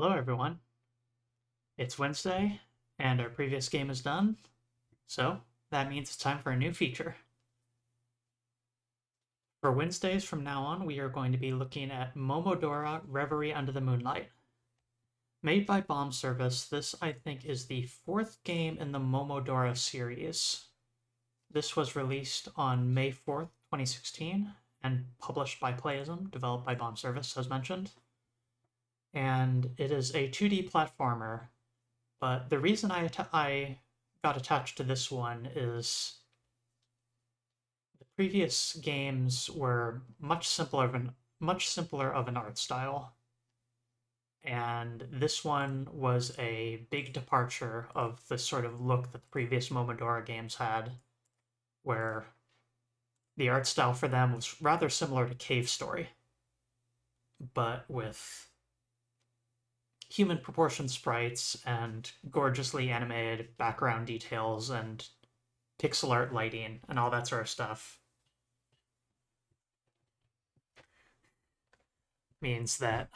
Hello, everyone. It's Wednesday, and our previous game is done, so that means it's time for a new feature. For Wednesdays from now on, we are going to be looking at Momodora Reverie Under the Moonlight. Made by Bomb Service, this I think is the fourth game in the Momodora series. This was released on May 4th, 2016, and published by Playism, developed by Bomb Service, as mentioned. And it is a 2D platformer, but the reason I got attached to this one is the previous games were much simpler of an art style, and this one was a big departure of the sort of look that the previous Momodora games had, where the art style for them was rather similar to Cave Story, but with human proportion sprites and gorgeously animated background details and pixel art lighting and all that sort of stuff. Means that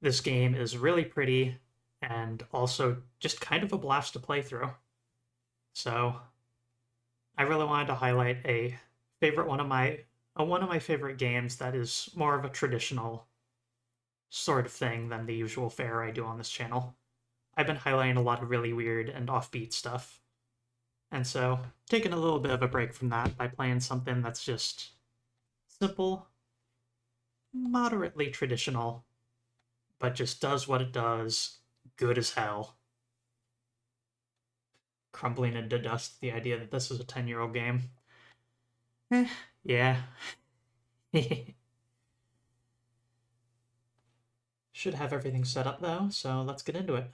this game is really pretty and also just kind of a blast to play through. So I really wanted to highlight one of my favorite games that is more of a traditional sort of thing than the usual fare I do on this channel. I've been highlighting a lot of really weird and offbeat stuff. And so, taking a little bit of a break from that by playing something that's just simple, moderately traditional, but just does what it does, good as hell. Crumbling into dust the idea that this is a 10-year-old game. Yeah. Should have everything set up though, so let's get into it.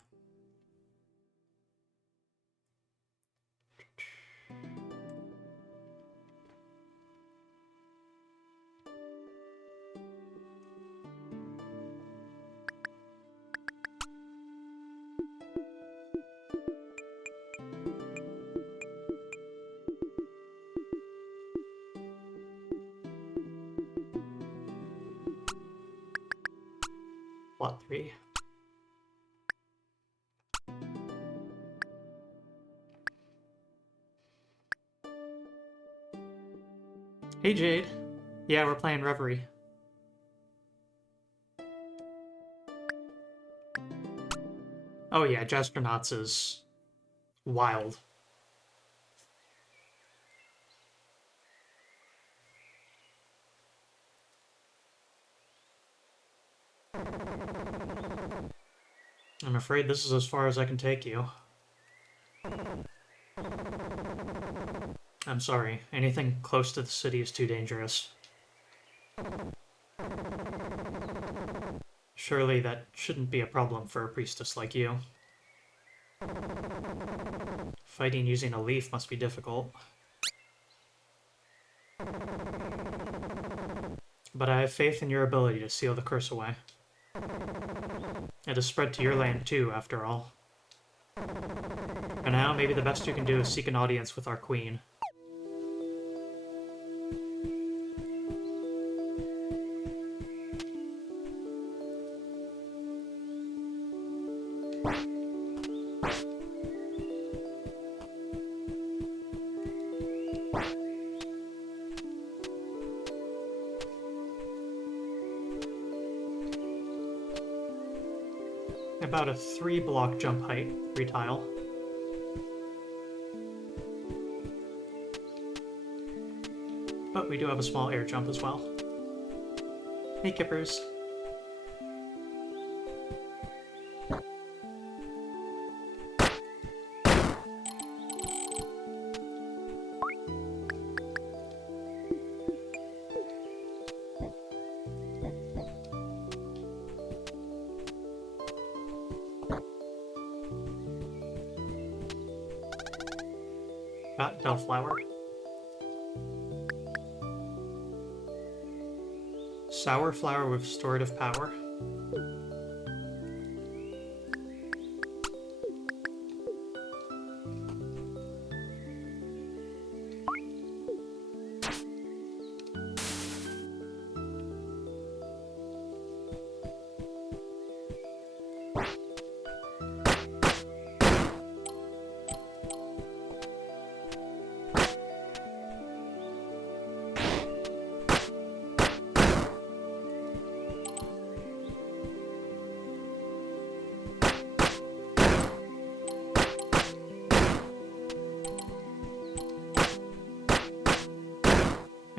Plot 3. Hey Jade. Yeah, we're playing Reverie. Oh yeah, Jastronauts is wild. I'm afraid this is as far as I can take you. I'm sorry, anything close to the city is too dangerous. Surely that shouldn't be a problem for a priestess like you. Fighting using a leaf must be difficult. But I have faith in your ability to seal the curse away. It has spread to your land too, after all. For now, maybe the best you can do is seek an audience with our queen. About a 3-block jump height, 3 tile. But we do have a small air jump as well. Hey Kippers. Got Bellflower. Sour flower with restorative power.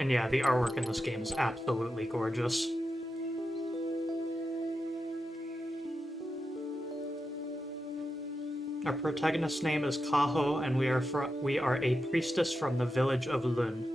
And yeah, the artwork in this game is absolutely gorgeous. Our protagonist's name is Kaho, and we are a priestess from the village of Lun.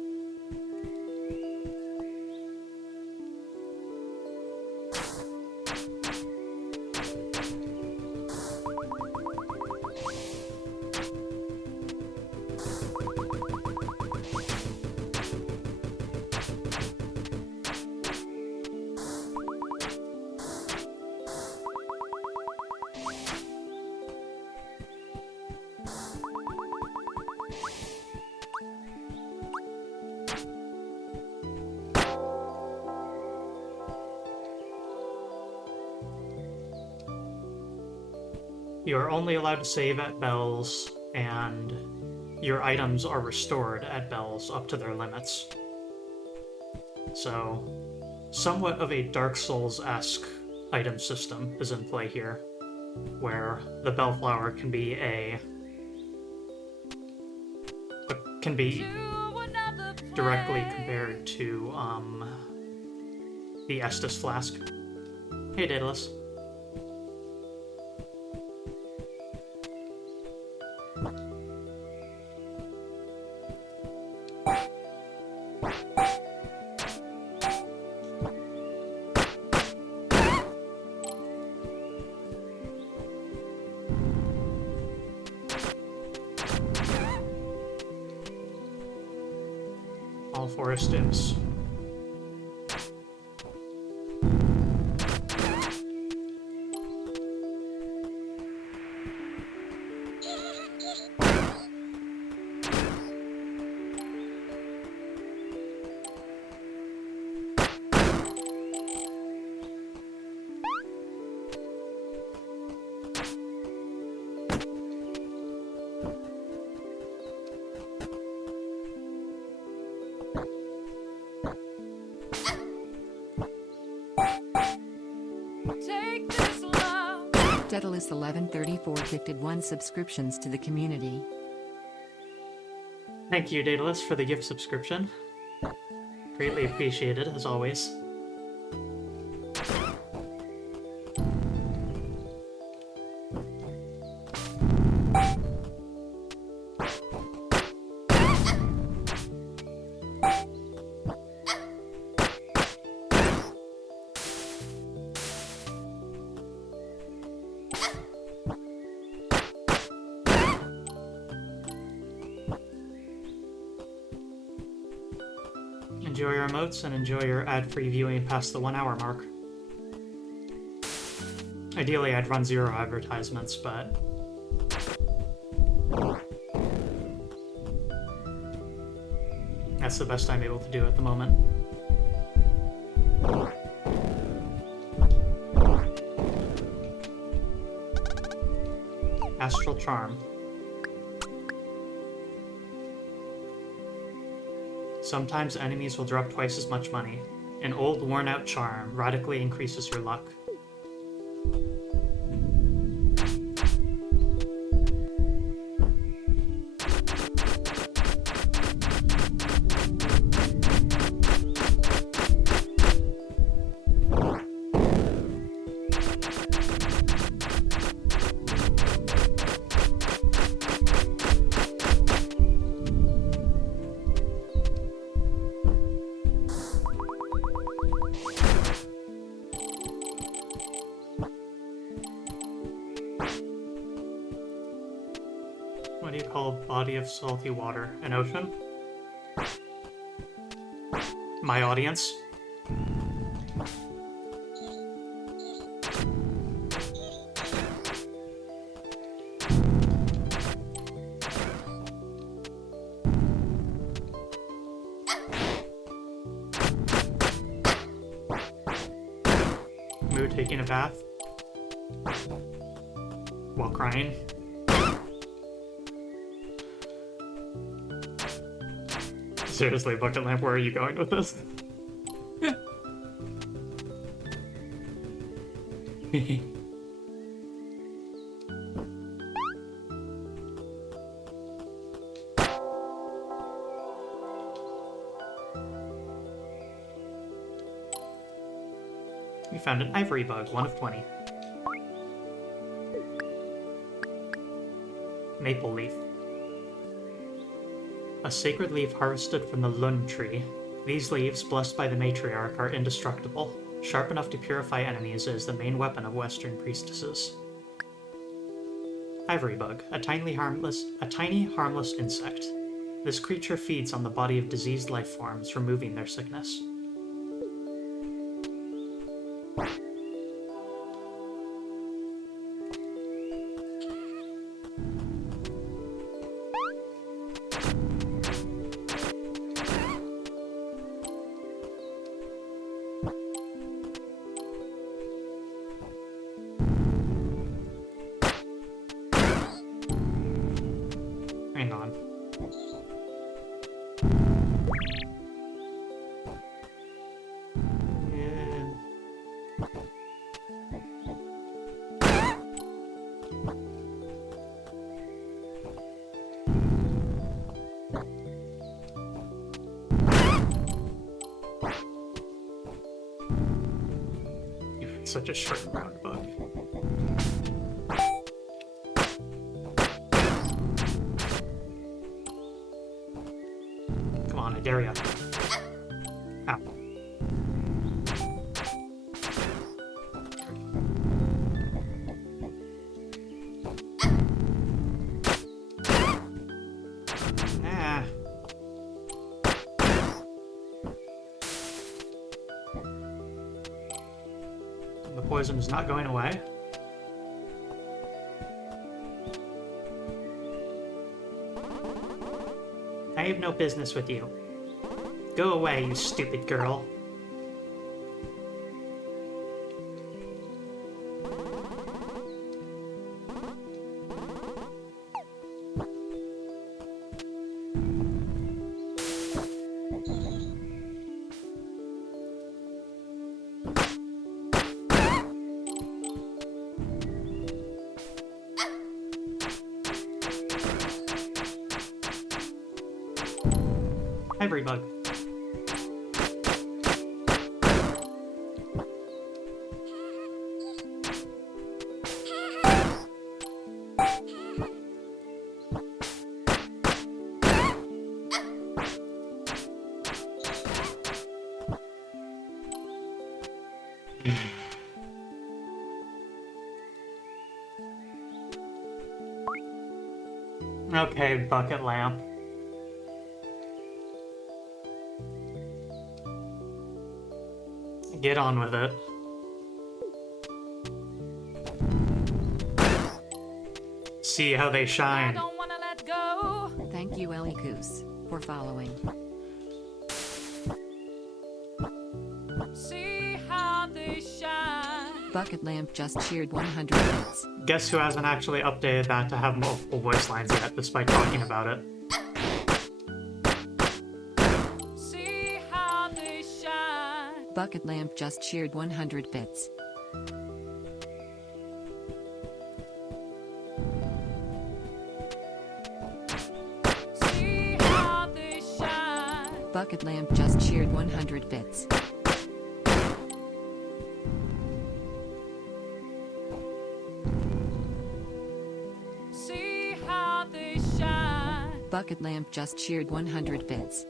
You are only allowed to save at bells, and your items are restored at bells up to their limits. So, somewhat of a Dark Souls-esque item system is in play here, where the Bellflower can be directly compared to the Estus Flask. Hey, Daedalus. All forest imps. Daedalus 1134 gifted 1 subscriptions to the community. Thank you, Daedalus, for the gift subscription. Greatly appreciated, as always. Enjoy your emotes and enjoy your ad-free viewing past the 1 hour mark. Ideally, I'd run 0 advertisements, but that's the best I'm able to do at the moment. Astral Charm. Sometimes enemies will drop twice as much money. An old, worn-out charm radically increases your luck. What do you call a body of salty water? An ocean? My audience? Moo taking a bath while crying. Seriously, Bucket Lamp, where are you going with this? We found an ivory bug, 1 of 20. Maple leaf. A sacred leaf harvested from the Lund tree. These leaves, blessed by the matriarch, are indestructible. Sharp enough to purify enemies, it is the main weapon of Western priestesses. Ivory bug, a tiny harmless insect. This creature feeds on the body of diseased life forms, removing their sickness. Hang on. You're such a short round bug. Come on, I dare ya. Ow. Ah. The poison is not going away. I have no business with you. Go away, you stupid girl. Ivory bug. Okay, bucket lamp. Get on with it. See how they shine. I don't wanna let go. Thank you, Ellie Goose, for following. See how they shine. Bucket Lamp just cheered 100 bits. Guess who hasn't actually updated that to have multiple voice lines yet, despite talking about it? See how they shine. Bucket Lamp just cheered 100 bits. See how they shine. Bucket Lamp just cheered 100 bits. See how they shine. Bucket Lamp just cheered 100 bits.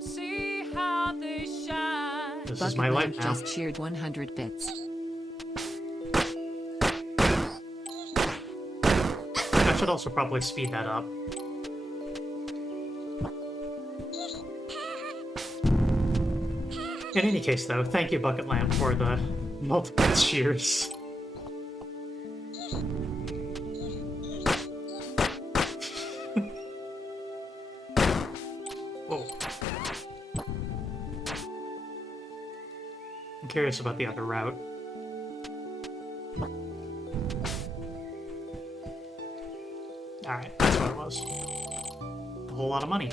See how they shine. This is Bucket my life Lamp now. just cheered 100 bits. I should also probably speed that up. In any case, though, thank you, Bucket Lamp, for the multiple cheers. Whoa. I'm curious about the other route. Alright, that's what it was. A whole lot of money.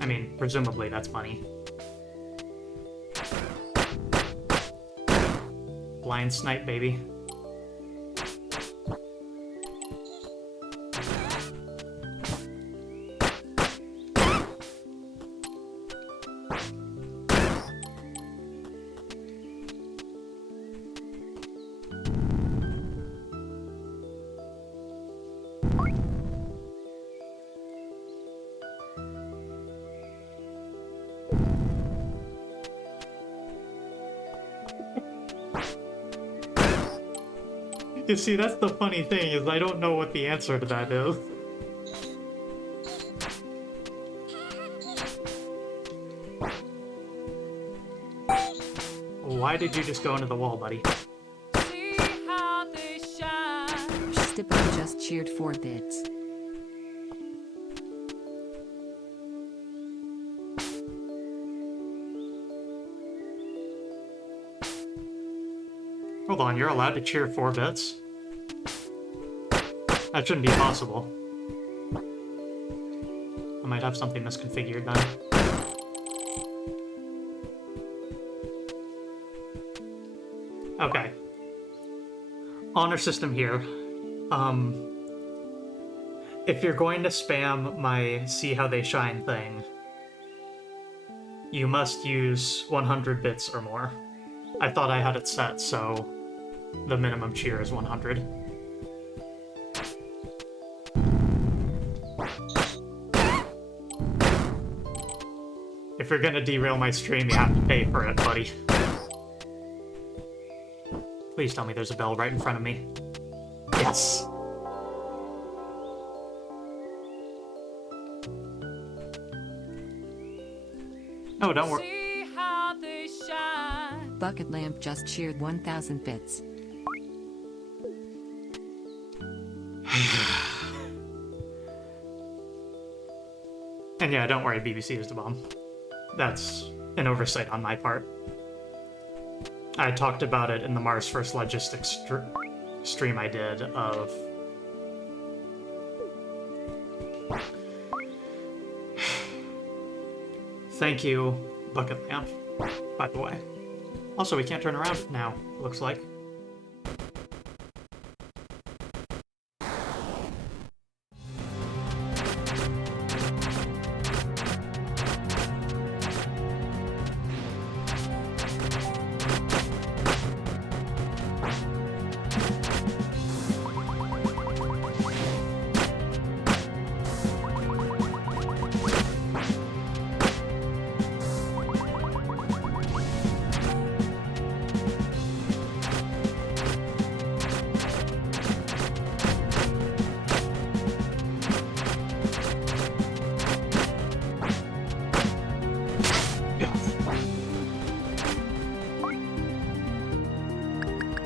I mean, presumably that's money. Blind snipe, baby. You see, that's the funny thing, is I don't know what the answer to that is. Why did you just go into the wall, buddy? See how they shine. Stipple just cheered 4 bits. Hold on, you're allowed to cheer 4 bits? That shouldn't be possible. I might have something misconfigured then. Okay. Honor system here. If you're going to spam my see how they shine thing, you must use 100 bits or more. I thought I had it set, so the minimum cheer is 100. If you're gonna derail my stream, you have to pay for it, buddy. Please tell me there's a bell right in front of me. Yes! Oh, don't worry. See how they shine. Bucket Lamp just cheered 1,000 bits. And yeah, don't worry, BBC is the bomb. That's an oversight on my part. I talked about it in the Mars First Logistics stream I did of... Thank you, Bucket Lamp, by the way. Also, we can't turn around now, looks like.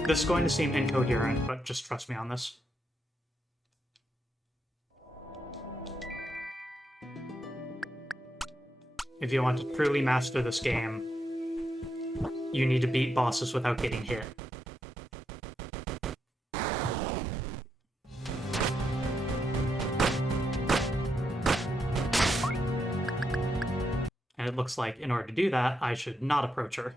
This is going to seem incoherent, but just trust me on this. If you want to truly master this game, you need to beat bosses without getting hit. And it looks like in order to do that, I should not approach her.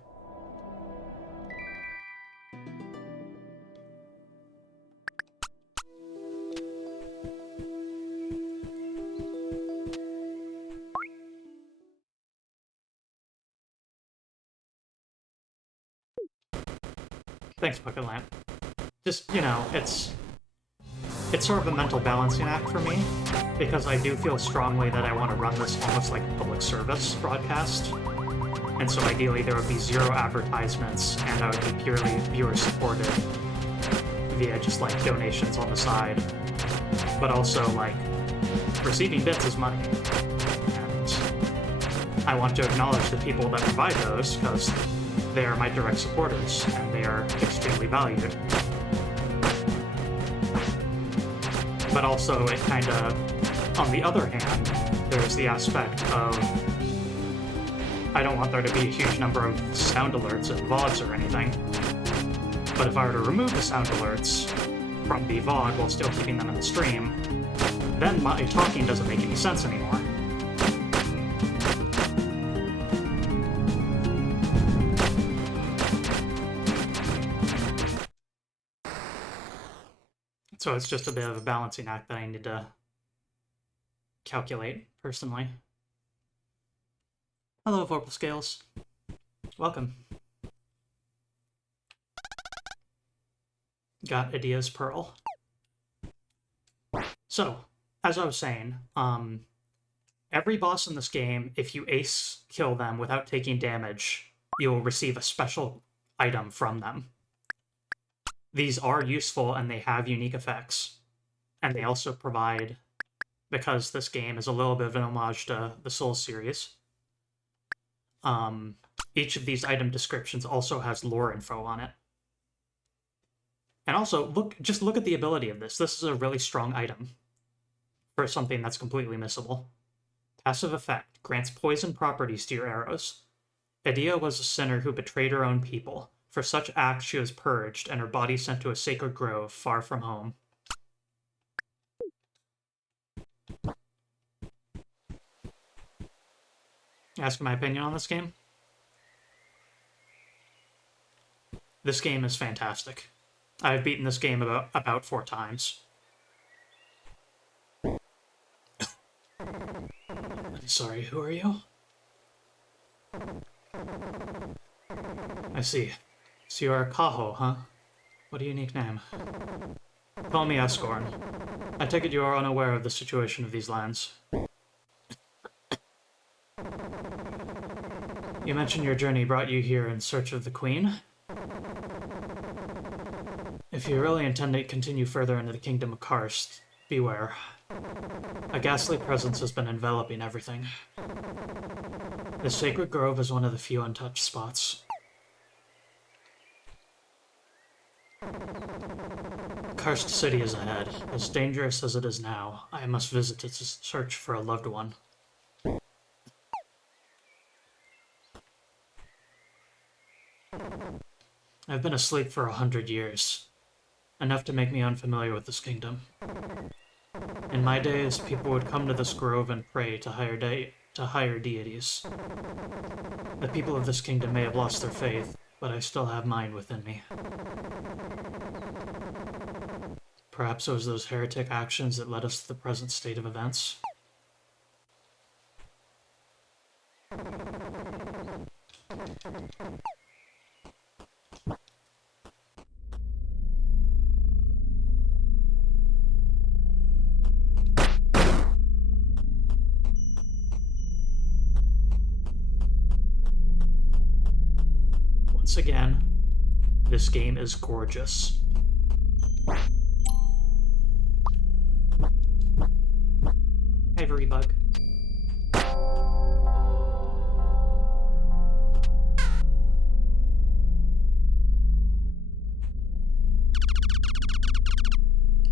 Thanks, Bucket Lamp. Just, you know, it's sort of a mental balancing act for me, because I do feel strongly that I want to run this almost like a public service broadcast. And so ideally there would be 0 advertisements, and I would be purely viewer supported via just like donations on the side. But also like receiving bits is money. And I want to acknowledge the people that provide those, because they are my direct supporters, and they are extremely valued. But also, it kind of, on the other hand, there's the aspect of, I don't want there to be a huge number of sound alerts and VODs or anything. But if I were to remove the sound alerts from the VOD while still keeping them in the stream, then my talking doesn't make any sense anymore. So it's just a bit of a balancing act that I need to calculate, personally. Hello, Vorpal Scales. Welcome. Got Idia's Pearl. So, as I was saying, every boss in this game, if you ace kill them without taking damage, you'll receive a special item from them. these are useful and they have unique effects. And they also provide, because this game is a little bit of an homage to the Souls series, each of these item descriptions also has lore info on it. And also, just look at the ability of this. This is a really strong item for something that's completely missable. Passive effect grants poison properties to your arrows. Edea was a sinner who betrayed her own people. For such acts, she was purged, and her body sent to a sacred grove far from home. Ask my opinion on this game? This game is fantastic. I've beaten this game about 4 times. I'm sorry, who are you? I see. So you are a Kaho, huh? What a unique name. Call me Escorn. I take it you are unaware of the situation of these lands. You mentioned your journey brought you here in search of the Queen? If you really intend to continue further into the Kingdom of Karst, beware. A ghastly presence has been enveloping everything. The Sacred Grove is one of the few untouched spots. Karst City is ahead. As dangerous as it is now, I must visit it to search for a loved one. I've been asleep for 100 years. Enough to make me unfamiliar with this kingdom. In my days, people would come to this grove and pray to higher deities. The people of this kingdom may have lost their faith, but I still have mine within me. Perhaps it was those heretic actions that led us to the present state of events. Once again, this game is gorgeous. Reverie bug.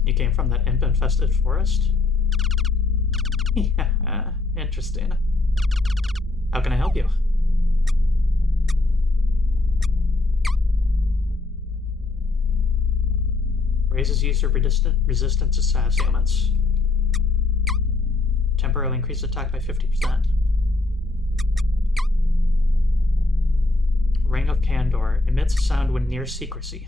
You came from that imp-infested forest? Yeah, interesting. How can I help you? Raises user resistance to status ailments. Temporarily increase attack by 50%. Ring of Candor emits a sound when near secrecy.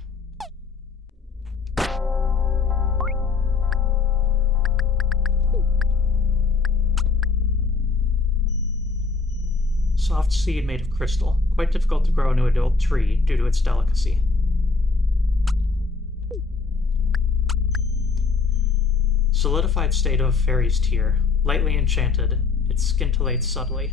Soft seed made of crystal. Quite difficult to grow into an adult tree due to its delicacy. Solidified state of fairy's tear. Lightly enchanted, it scintillates subtly.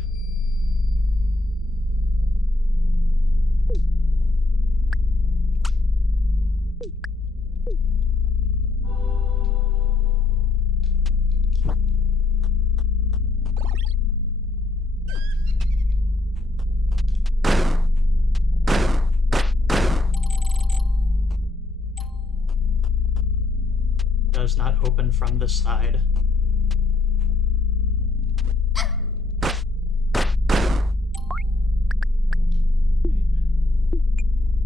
Does not open from the side.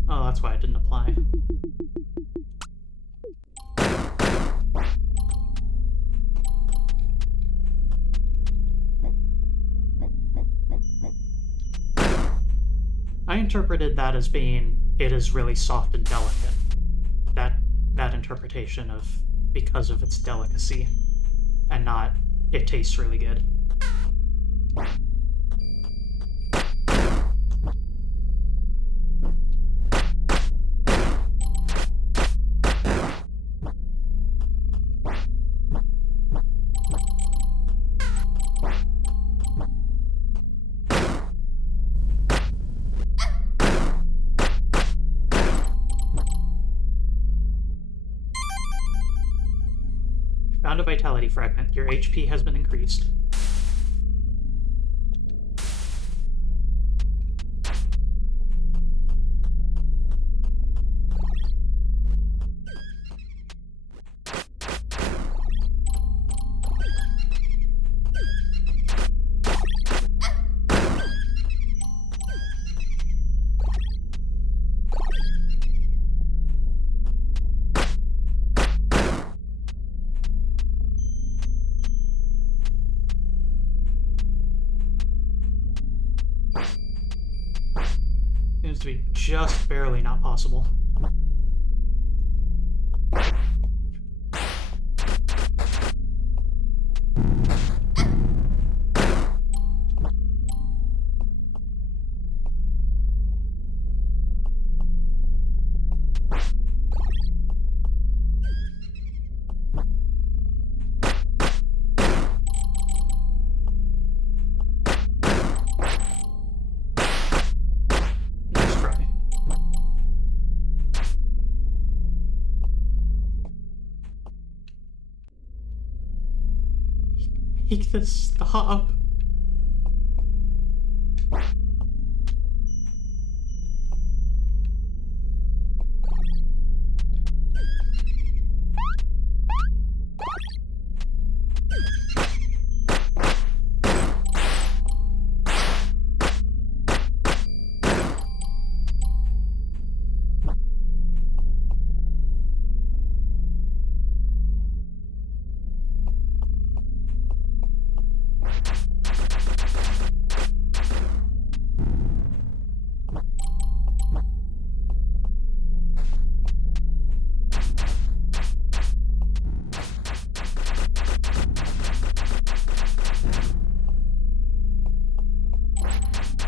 Oh, that's why it didn't apply. I interpreted that as being, it is really soft and delicate. That interpretation of because of its delicacy, and not, it tastes really good. found a vitality fragment. Your HP has been increased. Seems to be just barely not possible. Make this stop.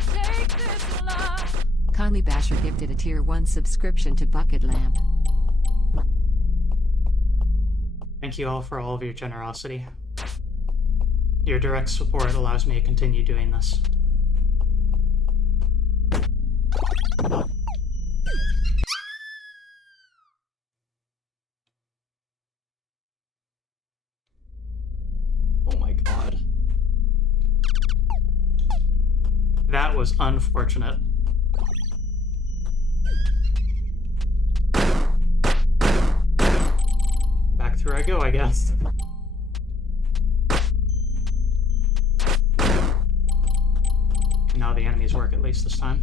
Take this love. Conley Basher gifted a Tier 1 subscription to Bucket Lamp. Thank you all for all of your generosity. Your direct support allows me to continue doing this. Oh my god. That was unfortunate. Back through I go, I guess. Now the enemies work at least this time.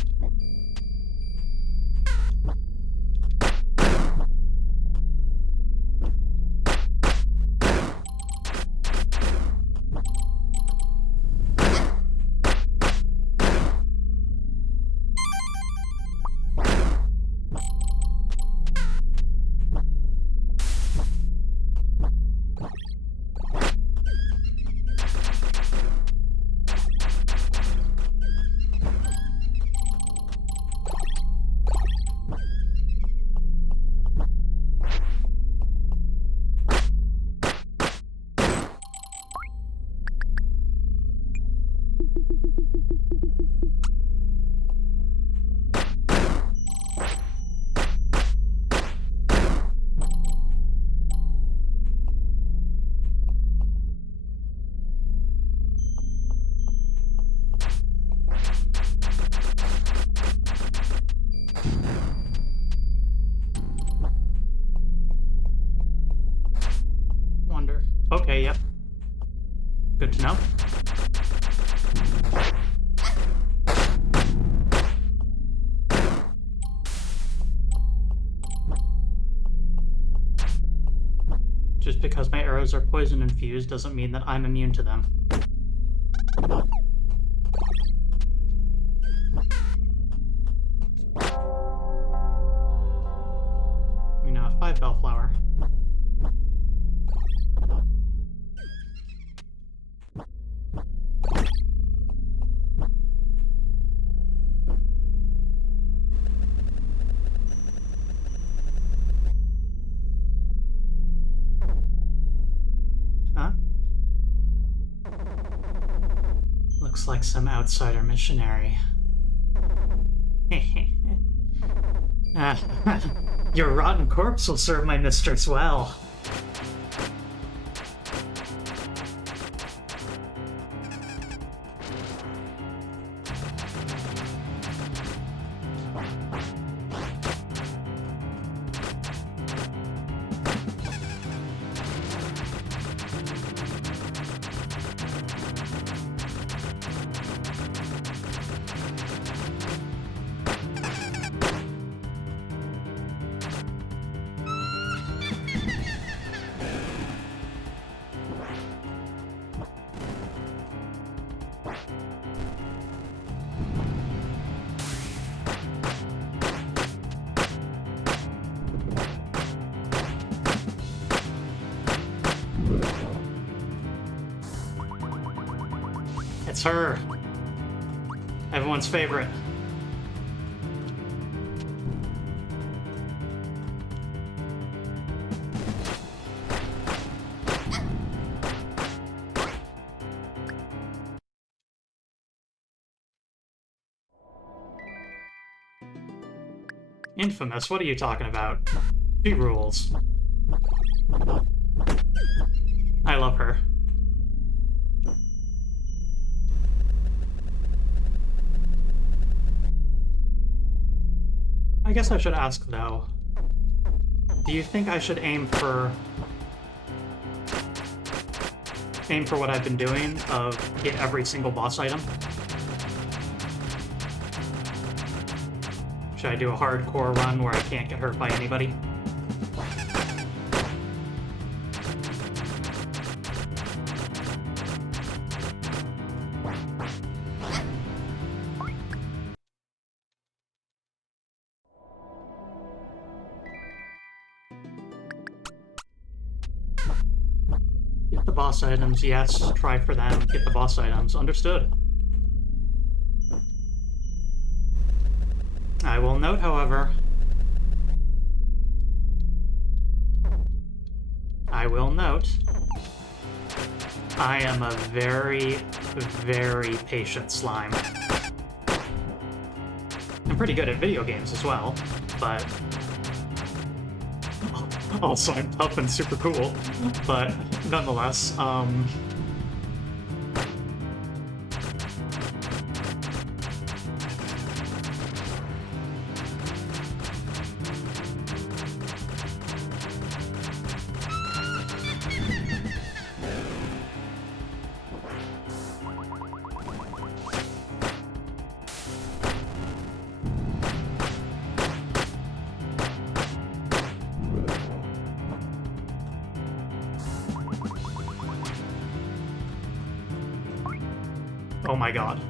Okay, yep. Good to know. Just because my arrows are poison infused doesn't mean that I'm immune to them. We now have 5 Bellflower. Huh? Looks like some outsider missionary. Your rotten corpse will serve my mistress well. It's her. Everyone's favorite. Infamous, what are you talking about? She rules. I love her. I guess I should ask, though. Do you think I should aim for what I've been doing of get every single boss item? Should I do a hardcore run where I can't get hurt by anybody? Get the boss items, yes. Try for them. Get the boss items. Understood. I will note, however, I am a very, very patient slime. I'm pretty good at video games as well, but also I'm tough and super cool, but nonetheless, oh my god.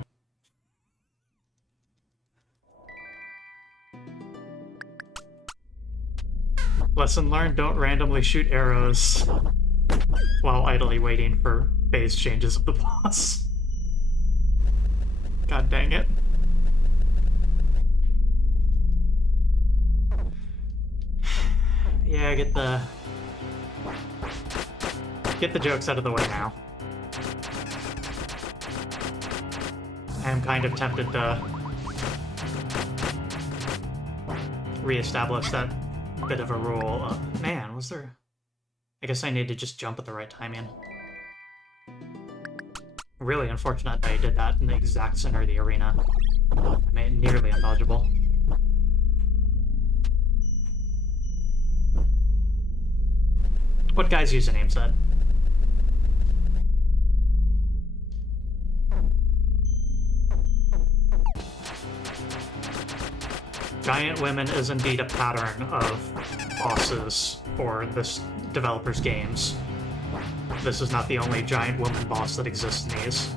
Lesson learned, don't randomly shoot arrows while idly waiting for phase changes of the boss. God dang it. Yeah, get the jokes out of the way now. I am kind of tempted to reestablish that bit of a rule. Man, was there... I guess I need to just jump at the right timing. Really unfortunate that I did that in the exact center of the arena. I made it nearly undodgeable. What guy's username said? Giant women is indeed a pattern of bosses for this developer's games. This is not the only giant woman boss that exists in these,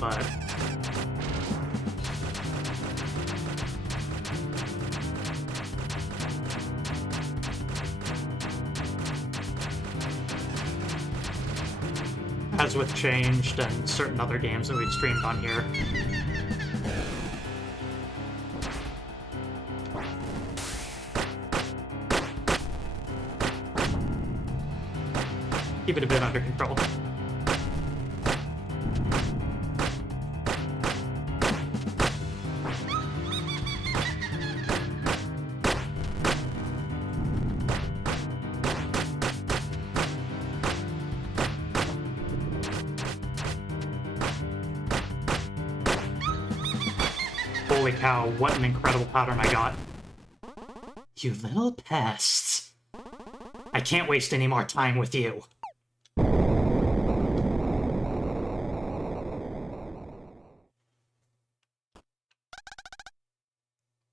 but... as with Changed and certain other games that we've streamed on here, keep it a bit under control. Holy cow, what an incredible pattern I got. You little pests. I can't waste any more time with you.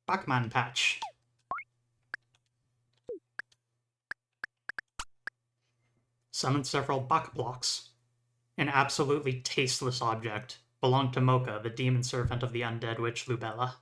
Bachman patch. Summon several Bach blocks. An absolutely tasteless object. Belonged to Mocha, the demon servant of the undead witch Lubella.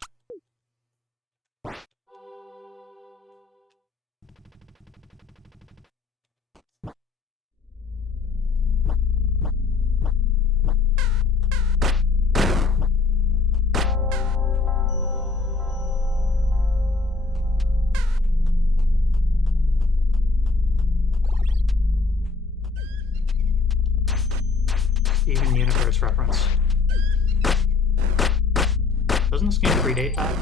Steven Universe reference. Doesn't this game predate that?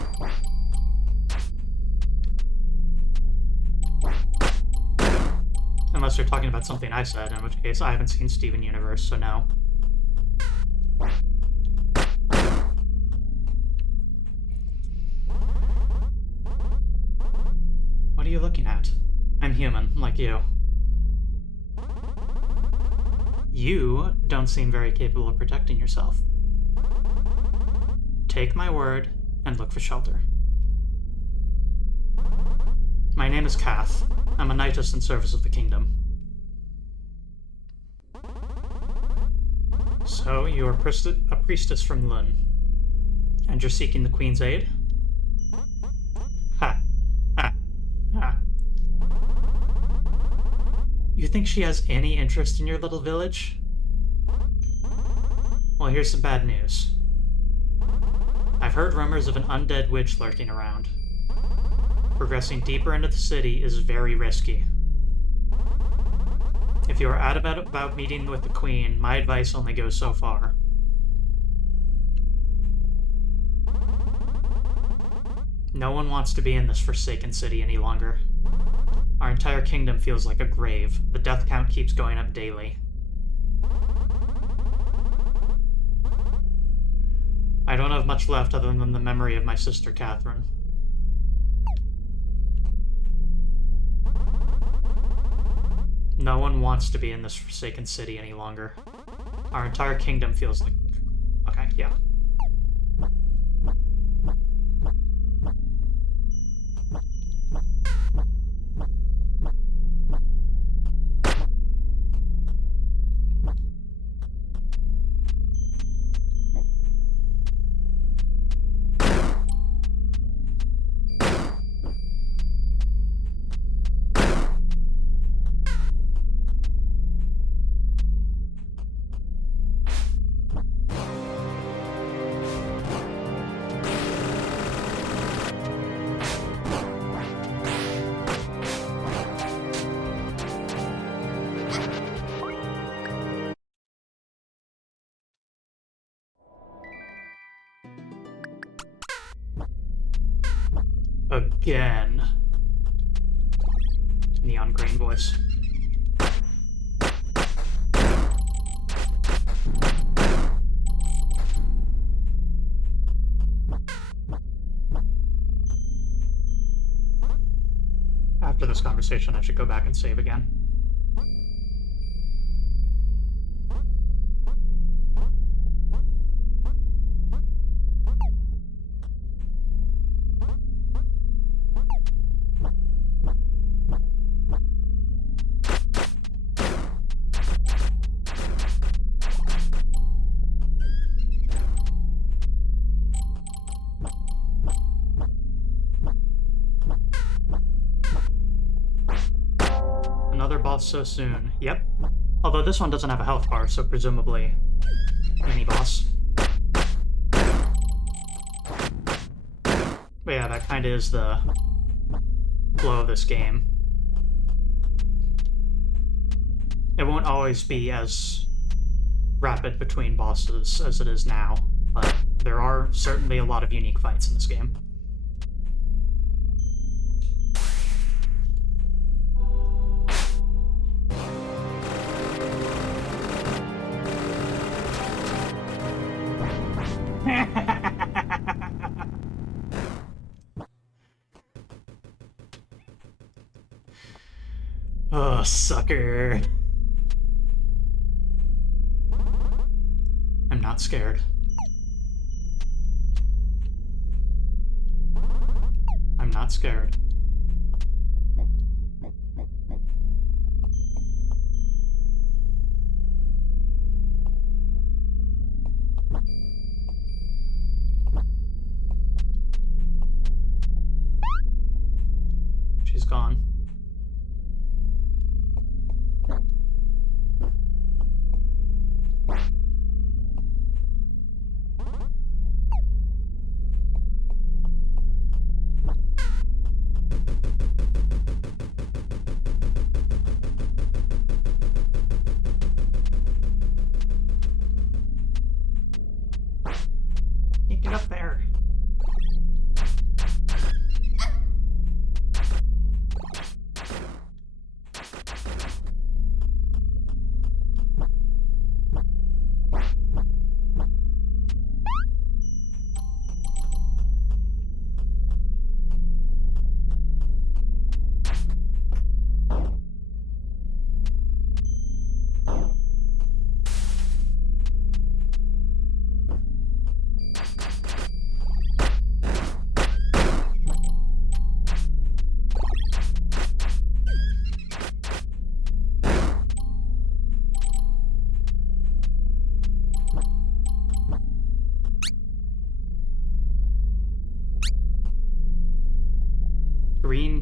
Unless you're talking about something I said, in which case I haven't seen Steven Universe, so no. What are you looking at? I'm human, like you. You don't seem very capable of protecting yourself. Take my word and look for shelter. My name is Kath. I'm a knightess in service of the kingdom. So, you are a priestess from Lun, and you're seeking the Queen's aid? Ha! Ha! Ha! You think she has any interest in your little village? Well, here's some bad news. I've heard rumors of an undead witch lurking around. Progressing deeper into the city is very risky. If you are adamant about meeting with the Queen, my advice only goes so far. No one wants to be in this forsaken city any longer. Our entire kingdom feels like a grave. The death count keeps going up daily. I don't have much left other than the memory of my sister Catherine. No one wants to be in this forsaken city any longer. Our entire kingdom feels like... Okay, yeah. Again. Neon green voice. After this conversation, I should go back and save again. Another boss so soon. Yep. Although this one doesn't have a health bar, so presumably mini boss. But yeah, that kind of is the flow of this game. It won't always be as rapid between bosses as it is now, but there are certainly a lot of unique fights in this game. Oh, sucker. I'm not scared. I'm not scared. She's gone.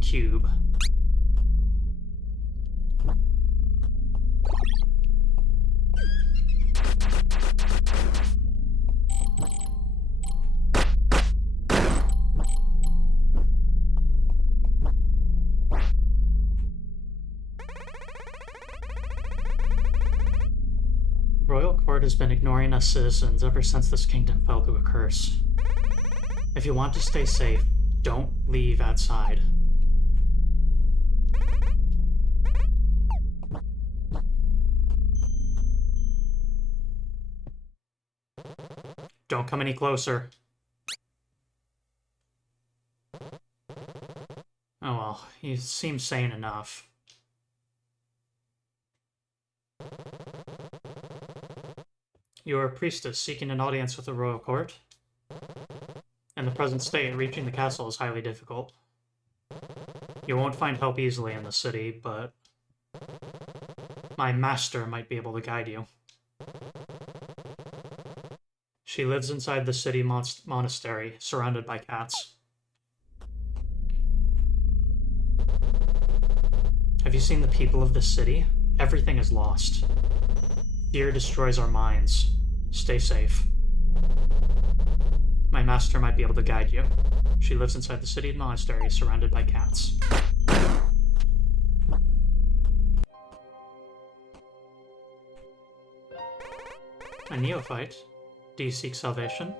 cube. Royal Court has been ignoring us citizens ever since this kingdom fell to a curse. If you want to stay safe, don't leave outside. Don't come any closer. Oh well, he seems sane enough. You are a priestess seeking an audience with the royal court? In the present state, reaching the castle is highly difficult. You won't find help easily in the city, but my master might be able to guide you. She lives inside the city monastery, surrounded by cats. Have you seen the people of this city? Everything is lost. Fear destroys our minds. Stay safe. My master might be able to guide you. She lives inside the city monastery, surrounded by cats. A neophyte? Do you seek salvation?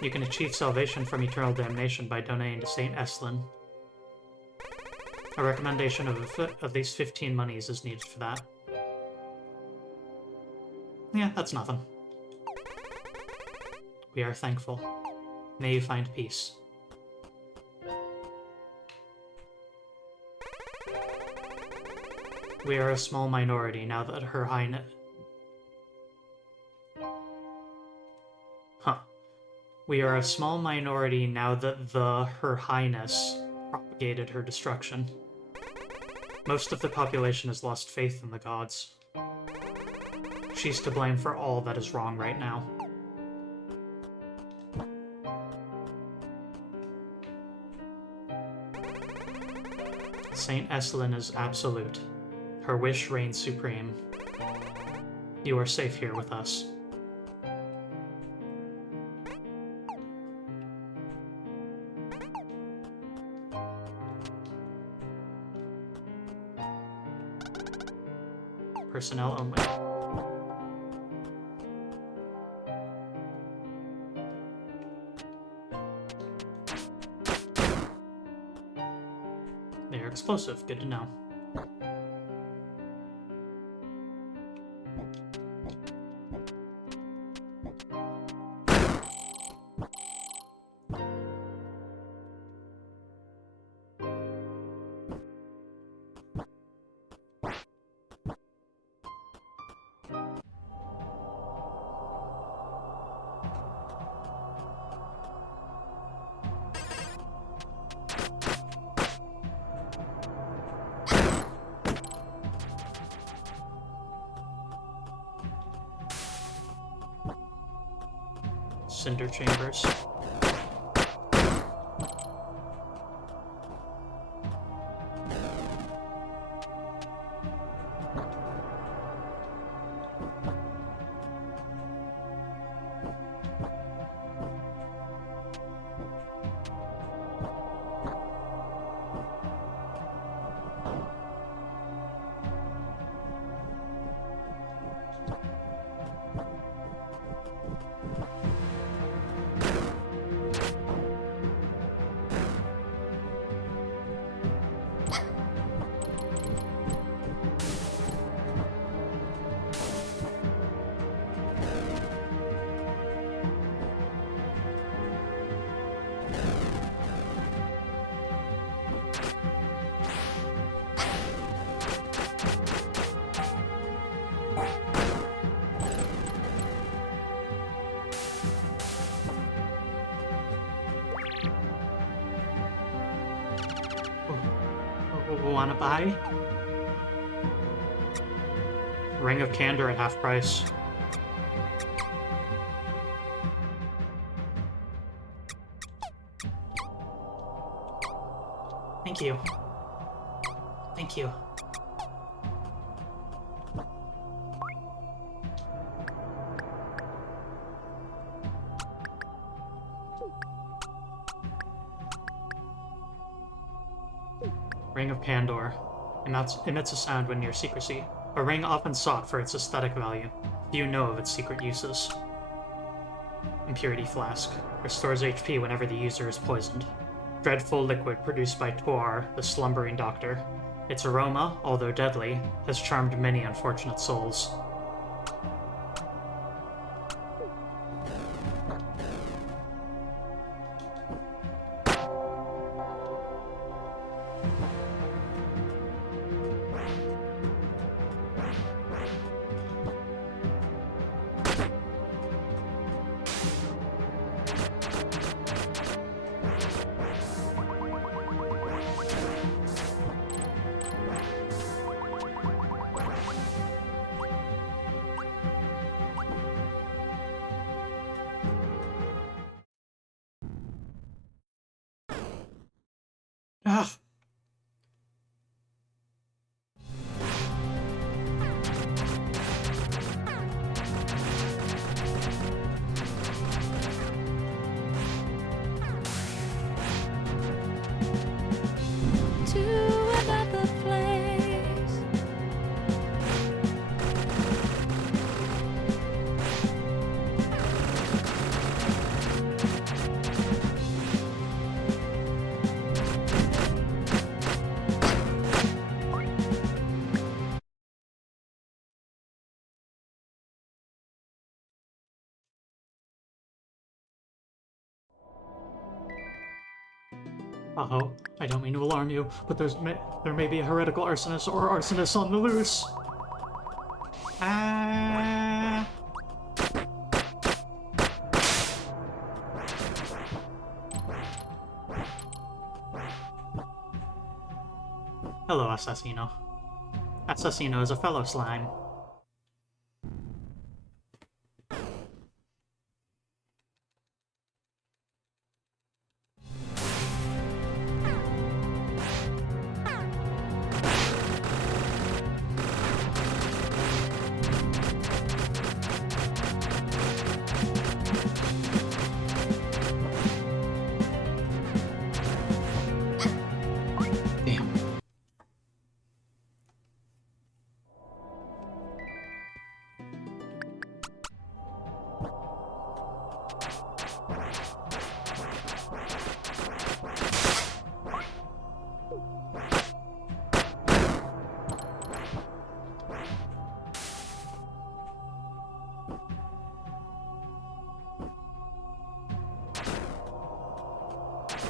You can achieve salvation from eternal damnation by donating to Saint Eslin. A recommendation of at least 15 monies is needed for that. Yeah, that's nothing. We are thankful. May you find peace. We are a small minority now that Her Highness... We are a small minority now that Her Highness propagated her destruction. Most of the population has lost faith in the gods. She's to blame for all that is wrong right now. Saint Eslin is absolute. Her wish reigns supreme. You are safe here with us. Personnel only. They are explosive, good to know. Cinder chambers. Wanna buy? Ring of Candor at half price. Thank you. Thank you. Ring of Pandora. Emits a sound when near secrecy. A ring often sought for its aesthetic value. Few know of its secret uses. Impurity Flask. Restores HP whenever the user is poisoned. Dreadful liquid produced by Tuar, the slumbering doctor. Its aroma, although deadly, has charmed many unfortunate souls. Ah! To another place. Uh-oh, I don't mean to alarm you, but there may be a heretical arsonist or arsonist on the loose. Ah! Hello, Assassino. Assassino is a fellow slime. Damn.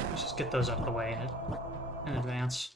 Let's just get those out of the way in advance.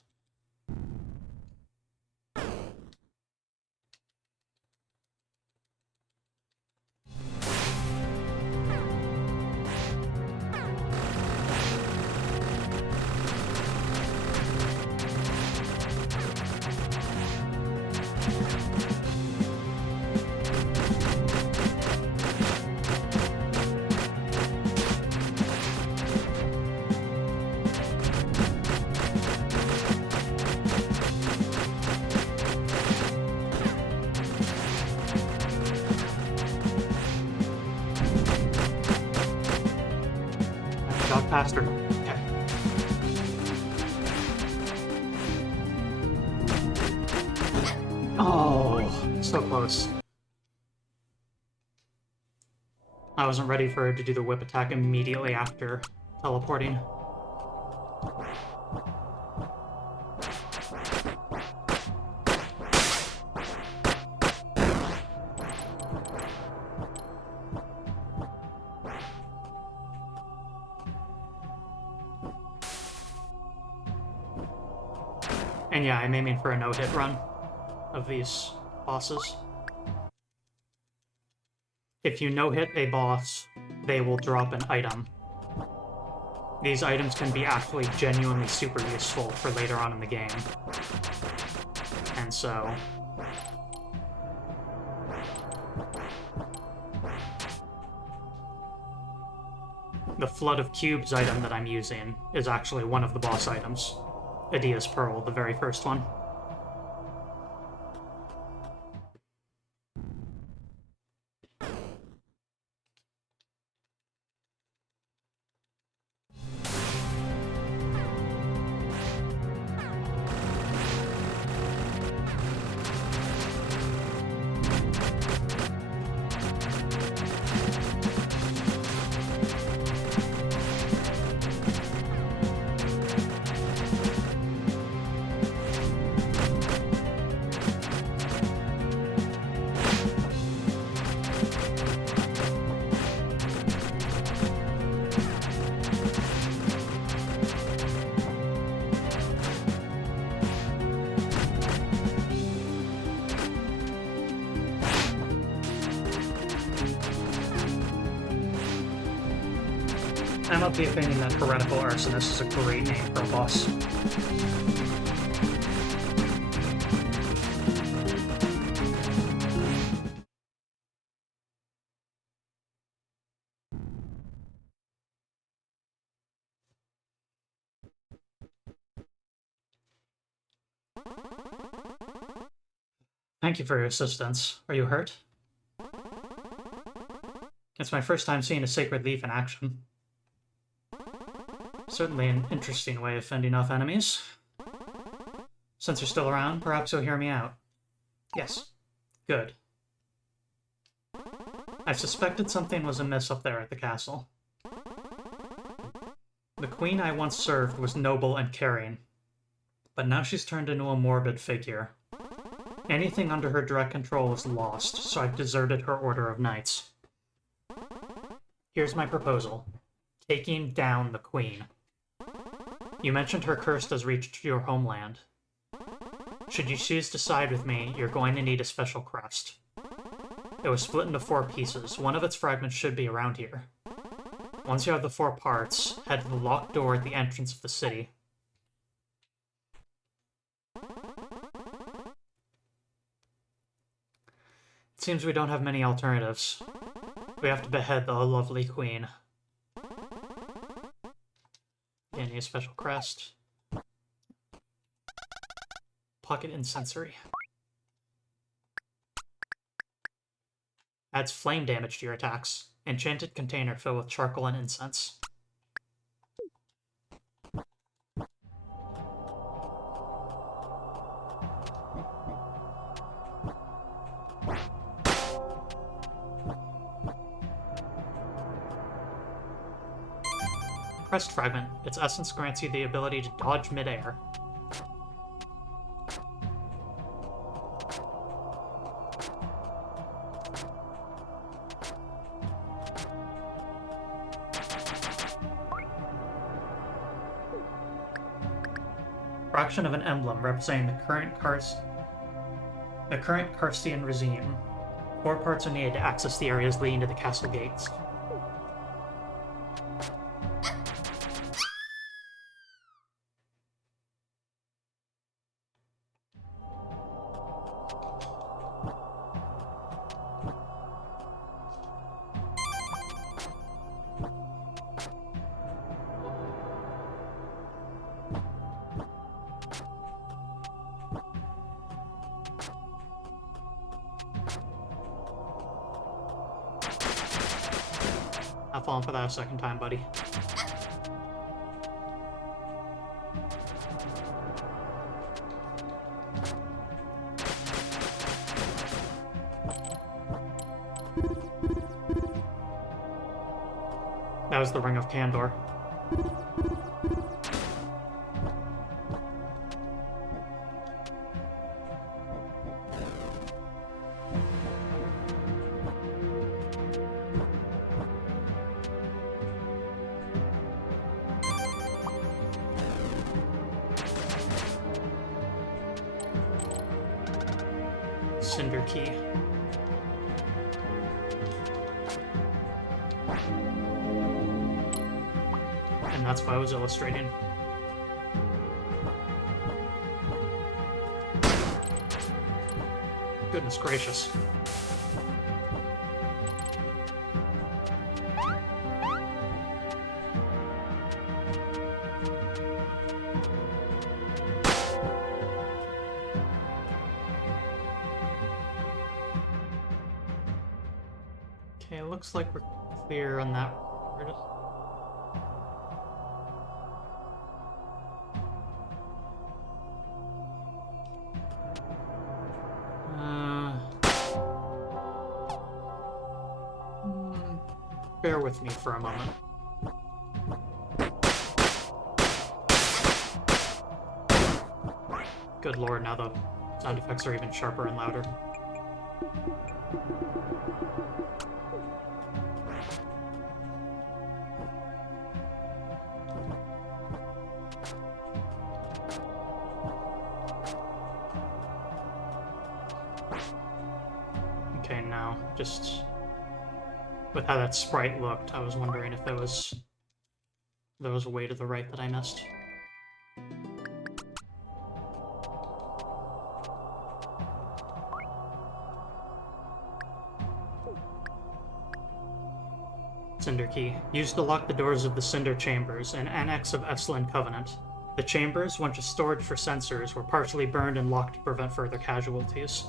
Got past her. Okay. Oh, so close. I wasn't ready for her to do the whip attack immediately after teleporting. And yeah, I'm aiming for a no-hit run of these bosses. If you no-hit a boss, they will drop an item. These items can be actually genuinely super useful for later on in the game. And so... the Flood of Cubes item that I'm using is actually one of the boss items. Adia's Pearl, the very first one. I'm of the opinion that Heretical Arsonist is a great name for a boss. Thank you for your assistance. Are you hurt? It's my first time seeing a Sacred Leaf in action. Certainly an interesting way of fending off enemies. Since you're still around, perhaps you'll hear me out. Yes. Good. I've suspected something was amiss up there at the castle. The queen I once served was noble and caring, but now she's turned into a morbid figure. Anything under her direct control is lost, so I've deserted her order of knights. Here's my proposal. Taking down the queen. You mentioned her curse has reached your homeland. Should you choose to side with me, you're going to need a special crest. It was split into 4 pieces. One of its fragments should be around here. Once you have the 4 parts, head to the locked door at the entrance of the city. It seems we don't have many alternatives. We have to behead the lovely queen. Yeah, need a special crest. Pocket incensory. Adds flame damage to your attacks. Enchanted container filled with charcoal and incense. Crest fragment. Its essence grants you the ability to dodge midair. Fraction of an emblem representing the current Karstian regime. 4 parts are needed to access the areas leading to the castle gates. Not falling for that a second time, buddy. That was the Ring of Candor. Cinder Key. And that's why I was illustrating. Goodness gracious. Okay, looks like we're clear on that word. Bear with me for a moment. Good lord, now the sound effects are even sharper and louder. Okay, now, just with how that sprite looked, I was wondering if there was a way to the right that I missed. Cinder Key. Used to lock the doors of the Cinder Chambers, an annex of Eslan Covenant. The chambers, once a storage for sensors, were partially burned and locked to prevent further casualties.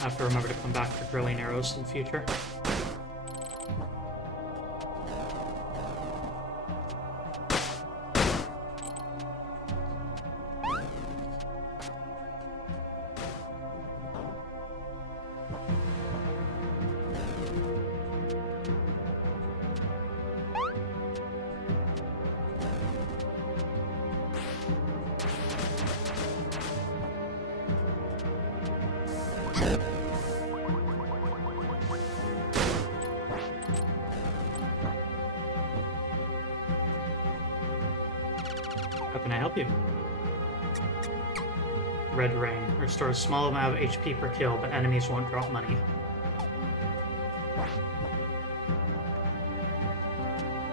I have to remember to come back for drilling arrows in the future. How can I help you? Red Ring. Restores a small amount of HP per kill, but enemies won't drop money.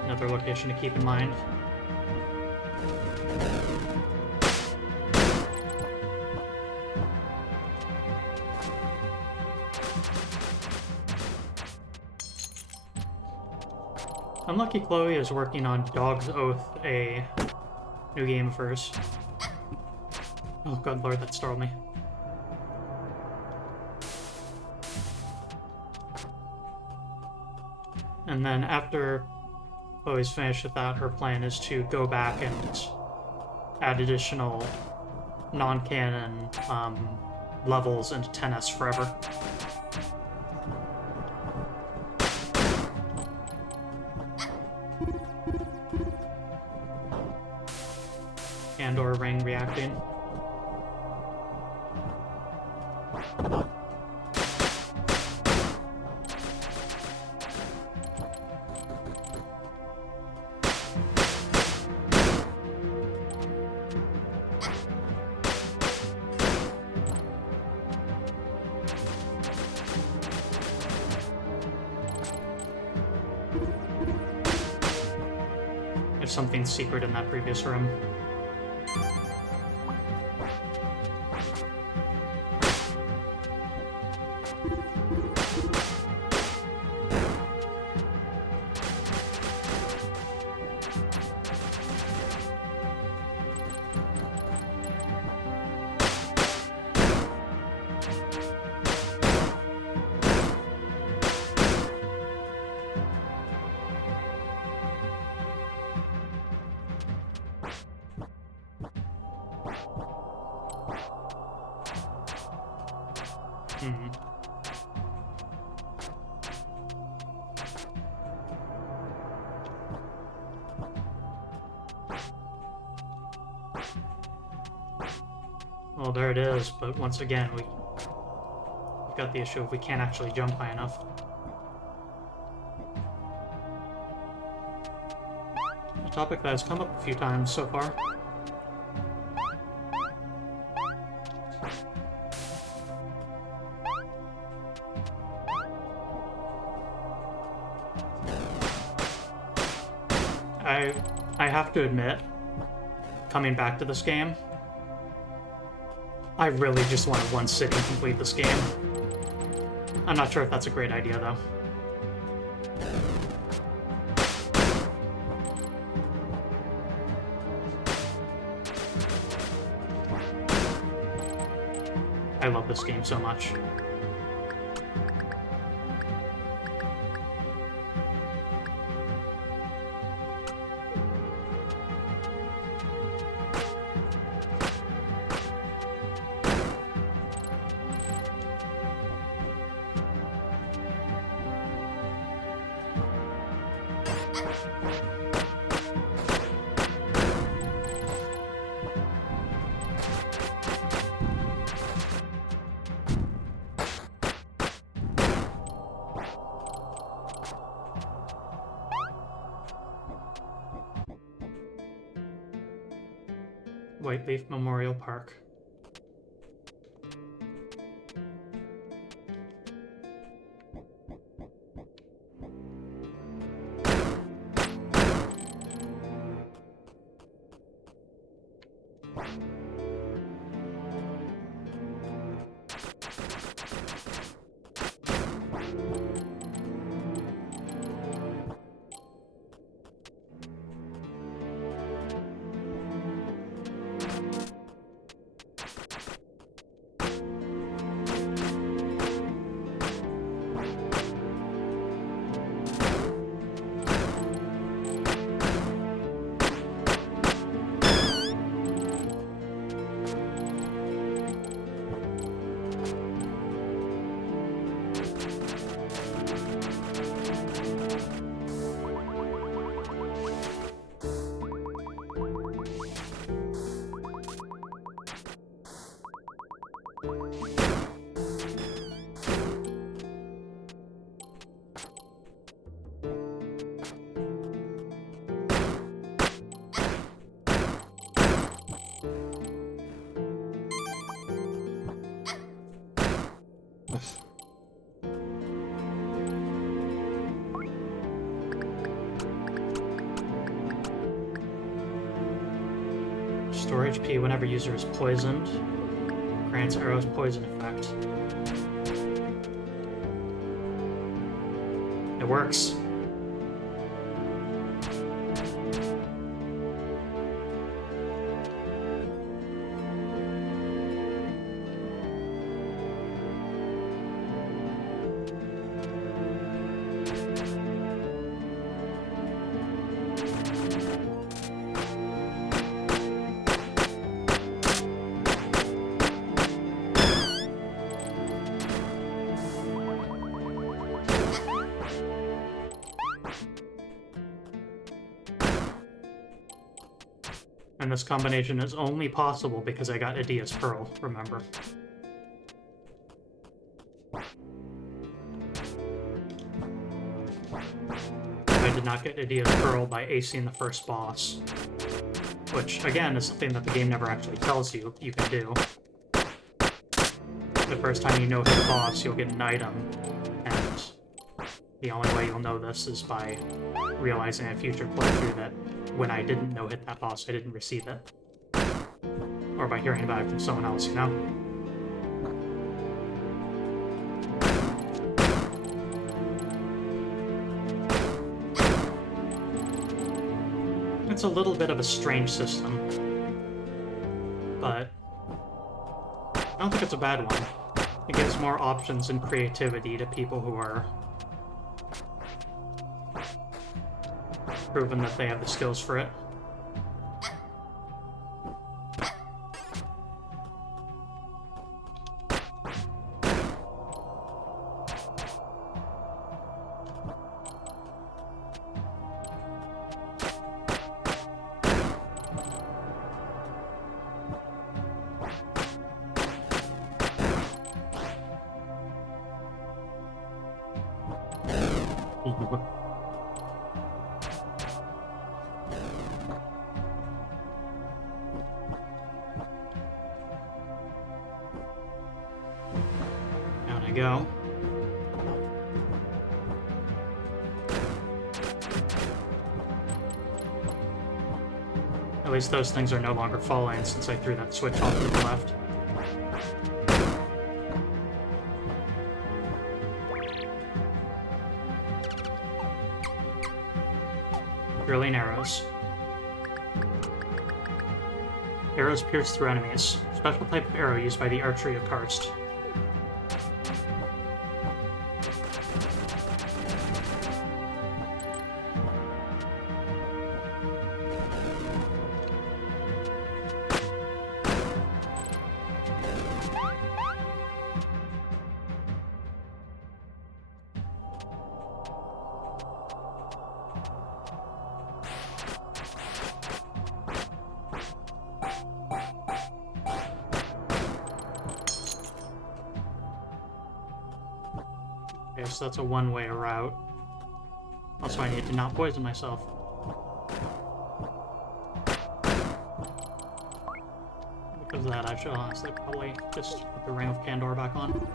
Another location to keep in mind. Unlucky Chloe is working on Dog's Oath, a new game of hers. Oh god lord, that startled me. And then after Chloe's finished with that, her plan is to go back and add additional non-canon levels into 10S Forever. And/or Ring reacting. There's something secret in that previous room. Well, there it is, but once again, we've got the issue of we can't actually jump high enough. A topic that has come up a few times so far. I have to admit, coming back to this game, I really just want to one sitting complete this game. I'm not sure if that's a great idea, though. I love this game so much. Whiteleaf Memorial Park. Restore HP whenever user is poisoned. Grants arrows poison effect. It works. And this combination is only possible because I got Idia's Pearl, remember. I did not get Idia's Pearl by acing the first boss. Which, again, is something that the game never actually tells you you can do. The first time you know hit a boss, you'll get an item, and the only way you'll know this is by realizing in a future playthrough that when I didn't no-hit that boss, I didn't receive it. Or by hearing about it from someone else, you know? It's a little bit of a strange system, but I don't think it's a bad one. It gives more options and creativity to people who are proven that they have the skills for it. Down I go. At least those things are no longer falling since I threw that switch off to the left. Drilling arrows. Arrows pierce through enemies. Special type of arrow used by the archery of Karst. Okay, so that's a one-way route. Also, I need to not poison myself. Because of that, I should honestly probably just put the Ring of Candor back on.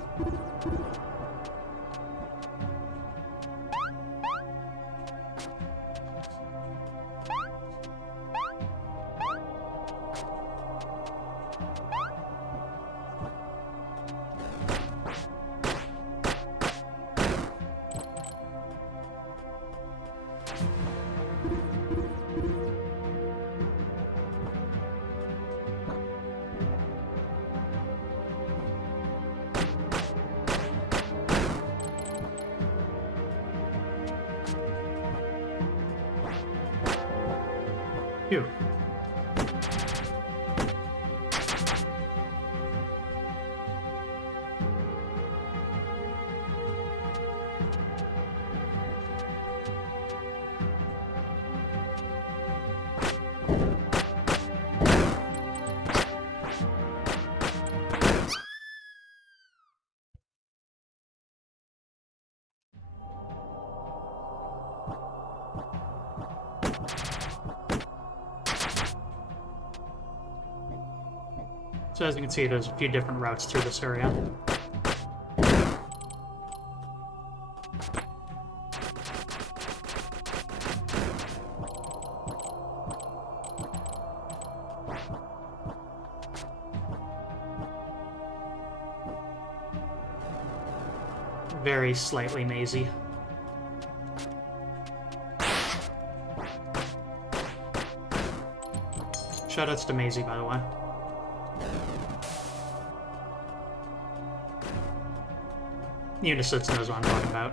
Phew. So as you can see, there's a few different routes through this area. Very slightly mazy. Shoutouts to Maisie, by the way. Unisits knows what I'm talking about.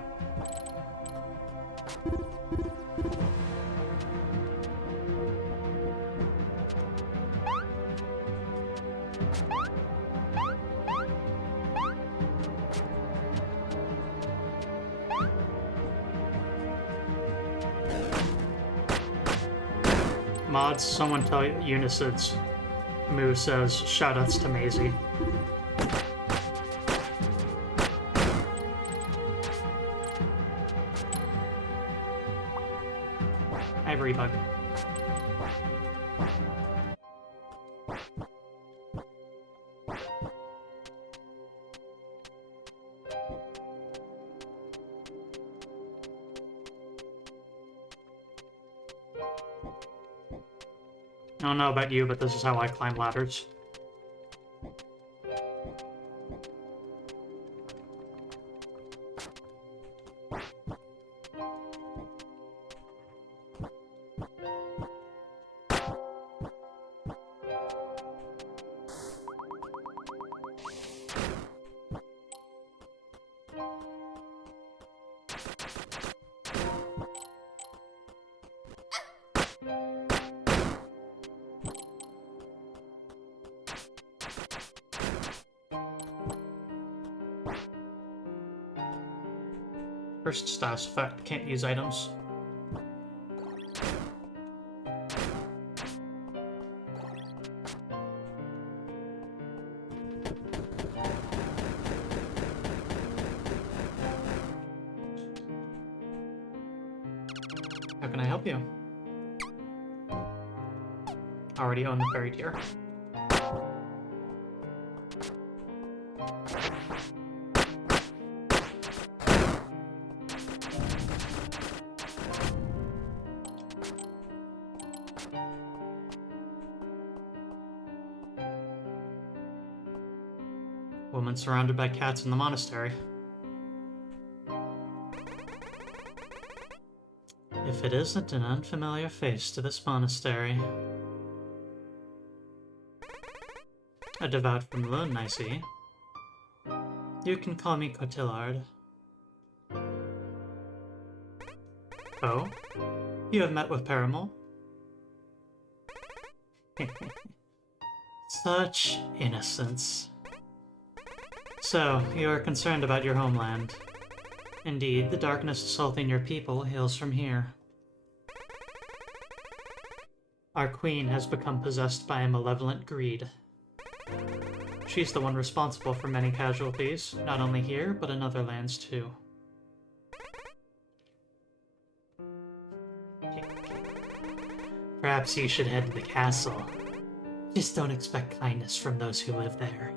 Mods, someone tell Unisits Moo says shoutouts to Maisie. Ivory bug. I don't know about you, but this is how I climb ladders. First status effect, can't use items. How can I help you? Already own the fairy tier. Woman surrounded by cats in the monastery. If it isn't an unfamiliar face to this monastery. A devout from Lune, I see. You can call me Cotillard. Oh? You have met with Paramore? Such innocence. So, you are concerned about your homeland. Indeed, the darkness assaulting your people hails from here. Our queen has become possessed by a malevolent greed. She's the one responsible for many casualties, not only here, but in other lands too. Perhaps you should head to the castle. Just don't expect kindness from those who live there.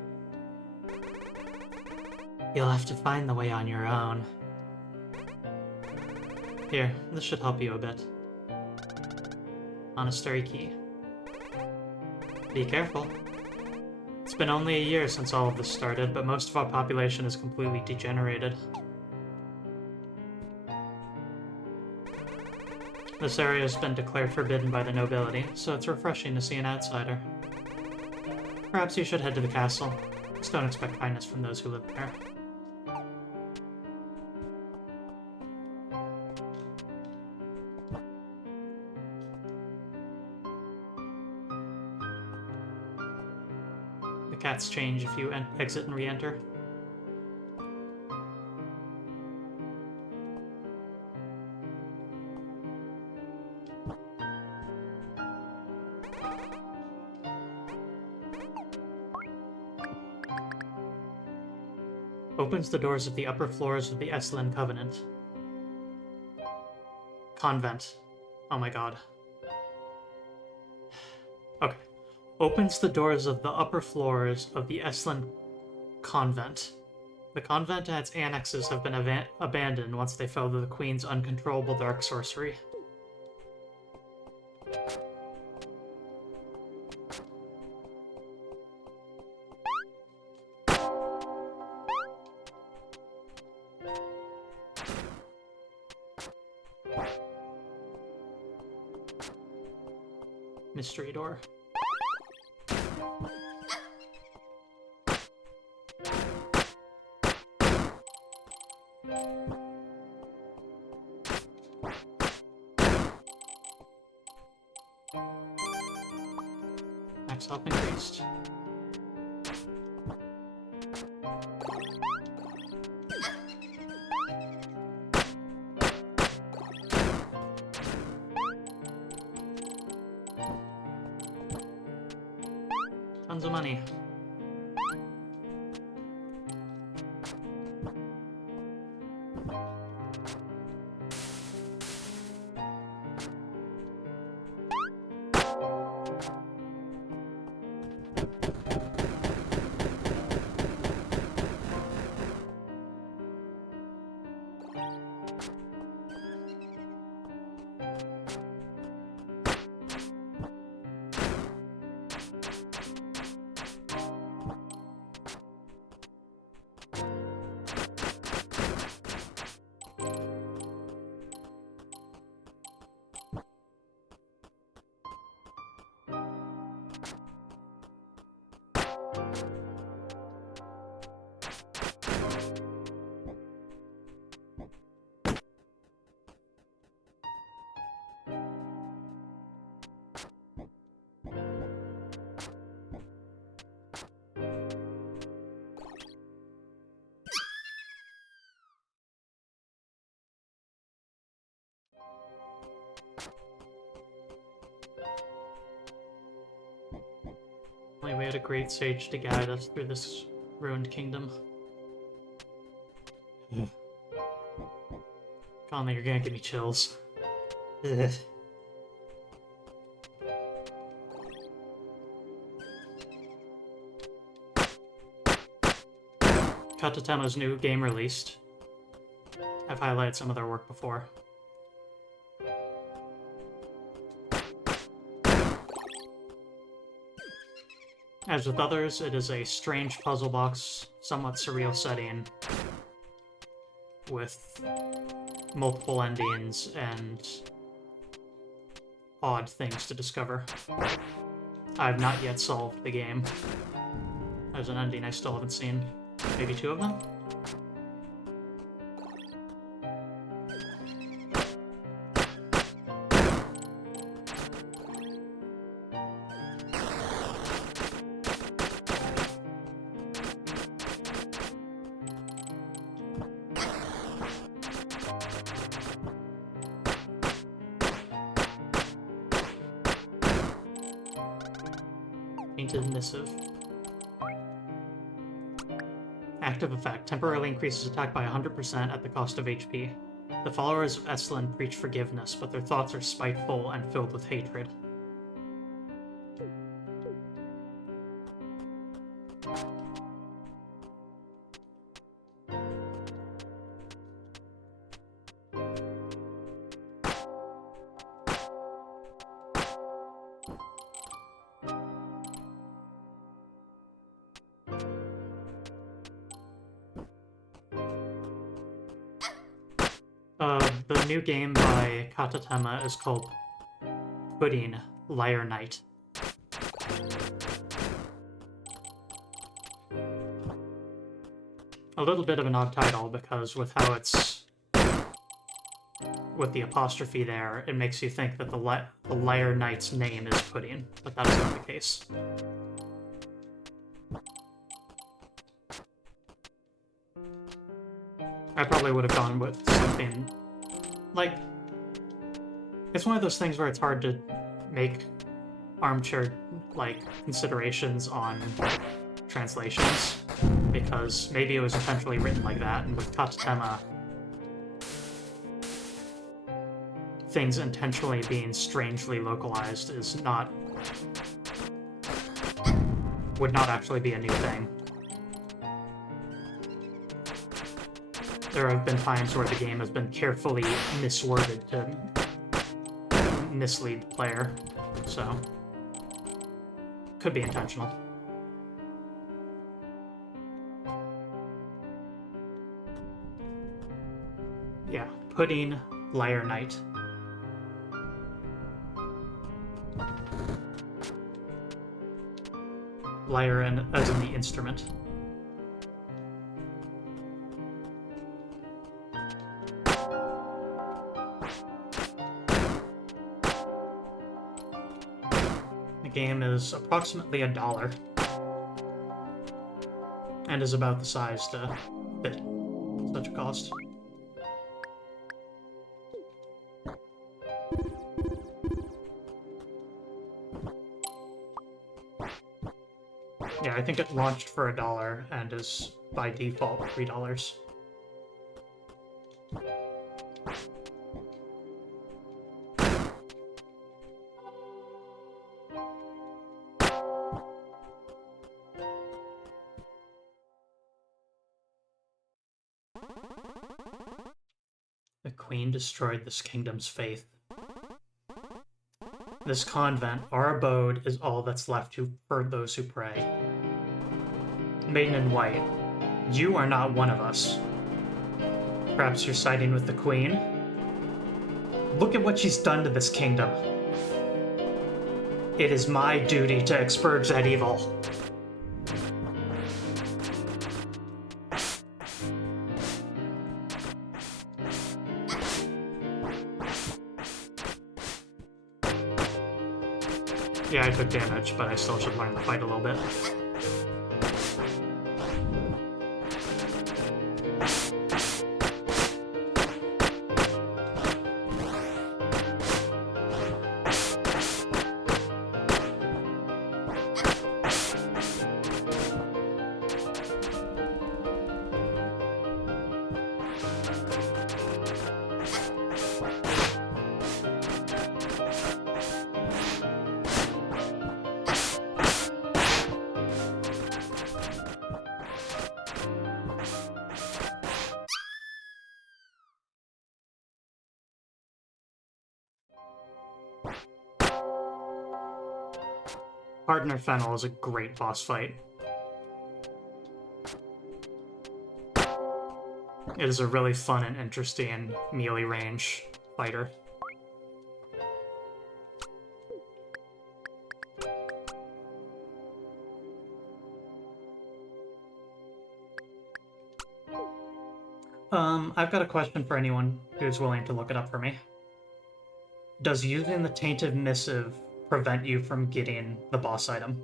You'll have to find the way on your own. Here, this should help you a bit. Monastery key. Be careful. It's been only a year since all of this started, but most of our population is completely degenerated. This area has been declared forbidden by the nobility, so it's refreshing to see an outsider. Perhaps you should head to the castle. Just don't expect kindness from those who live there. The cats change if you exit and re-enter. Opens the doors of the upper floors of the Eslan Covenant. Convent. Oh my god. Okay. Opens the doors of the upper floors of the Eslan Convent. The convent and its annexes have been abandoned once they fell to the Queen's uncontrollable dark sorcery. Mystery door. Max health increased. Tons of money. We had a great sage to guide us through this ruined kingdom. Conley, you're gonna give me chills. Ugh. Katatema's new game released. I've highlighted some of their work before. As with others, it is a strange puzzle box, somewhat surreal setting, with multiple endings and odd things to discover. I have not yet solved the game. There's an ending I still haven't seen. Maybe 2 of them? Painted Missive. Active effect. Temporarily increases attack by 100% at the cost of HP. The followers of Estlin preach forgiveness, but their thoughts are spiteful and filled with hatred. The new game by Katatema is called Pudding Liar Knight. A little bit of an odd title because with how it's with the apostrophe there, it makes you think that the Liar Knight's name is Pudding, but that's not the case. I probably would have gone with something like, it's one of those things where it's hard to make armchair, like, considerations on translations, because maybe it was intentionally written like that, and with Katatema, things intentionally being strangely localized is not... would not actually be a new thing. There have been times where the game has been carefully misworded to mislead the player, so could be intentional. Yeah, Pudding Liar Knight. Lyre as in the instrument. The game is approximately $1 and is about the size to fit such a cost. Yeah, I think it launched for $1 and is by default $3. The Queen destroyed this kingdom's faith. This convent, our abode, is all that's left for those who pray. Maiden in white, you are not one of us. Perhaps you're siding with the Queen? Look at what she's done to this kingdom. It is my duty to expurge that evil. Yeah, I took damage, but I still should learn to fight a little bit. Partner Fennel is a great boss fight. It is a really fun and interesting melee range fighter. I've got a question for anyone who's willing to look it up for me. Does using the Tainted Missive prevent you from getting the boss item?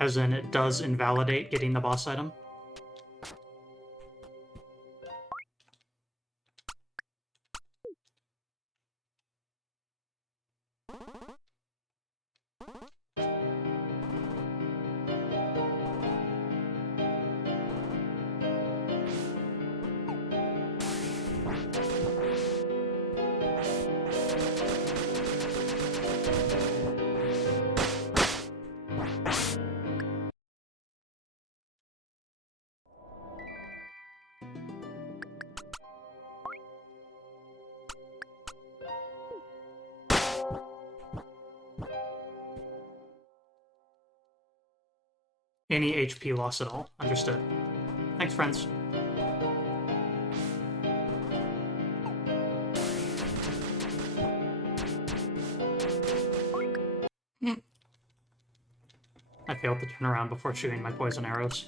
As in, it does invalidate getting the boss item? Any HP loss at all. Understood. Thanks, friends. I failed to turn around before shooting my poison arrows.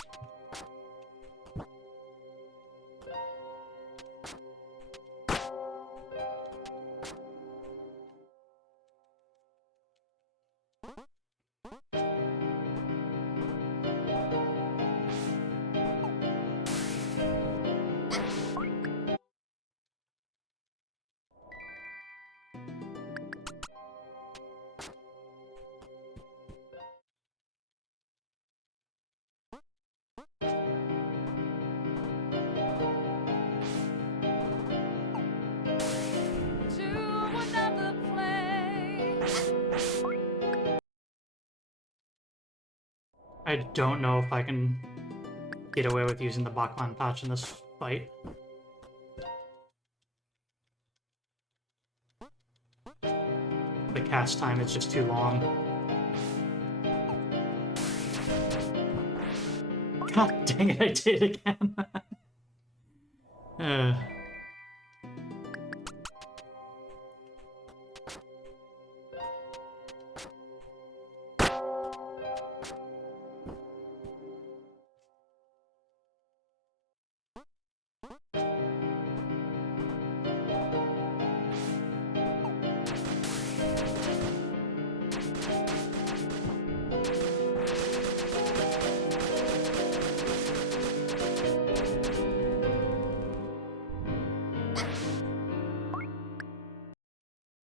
To another place. I don't know if I can get away with using the Bachman patch in this fight. The cast time is just too long. God dang it, I did it again. uh.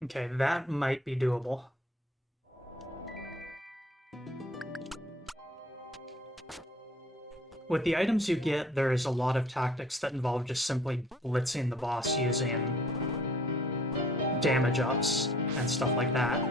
Okay, that might be doable. With the items you get, there is a lot of tactics that involve just simply blitzing the boss using damage ups and stuff like that.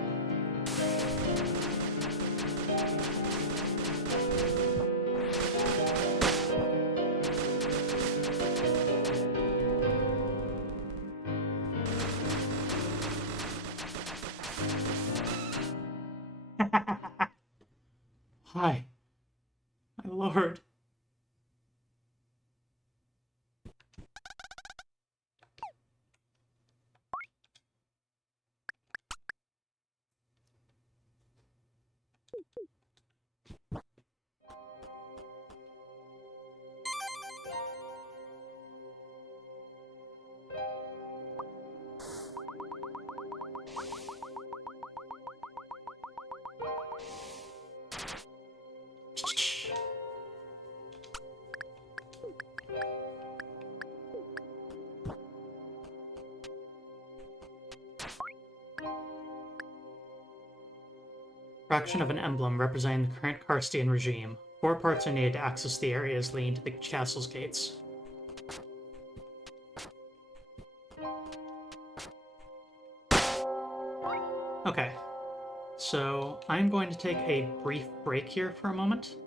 Hi. My lord. Fraction of an emblem representing the current Karstian regime. 4 parts are needed to access the areas leading to the castle's gates. Okay, so I'm going to take a brief break here for a moment.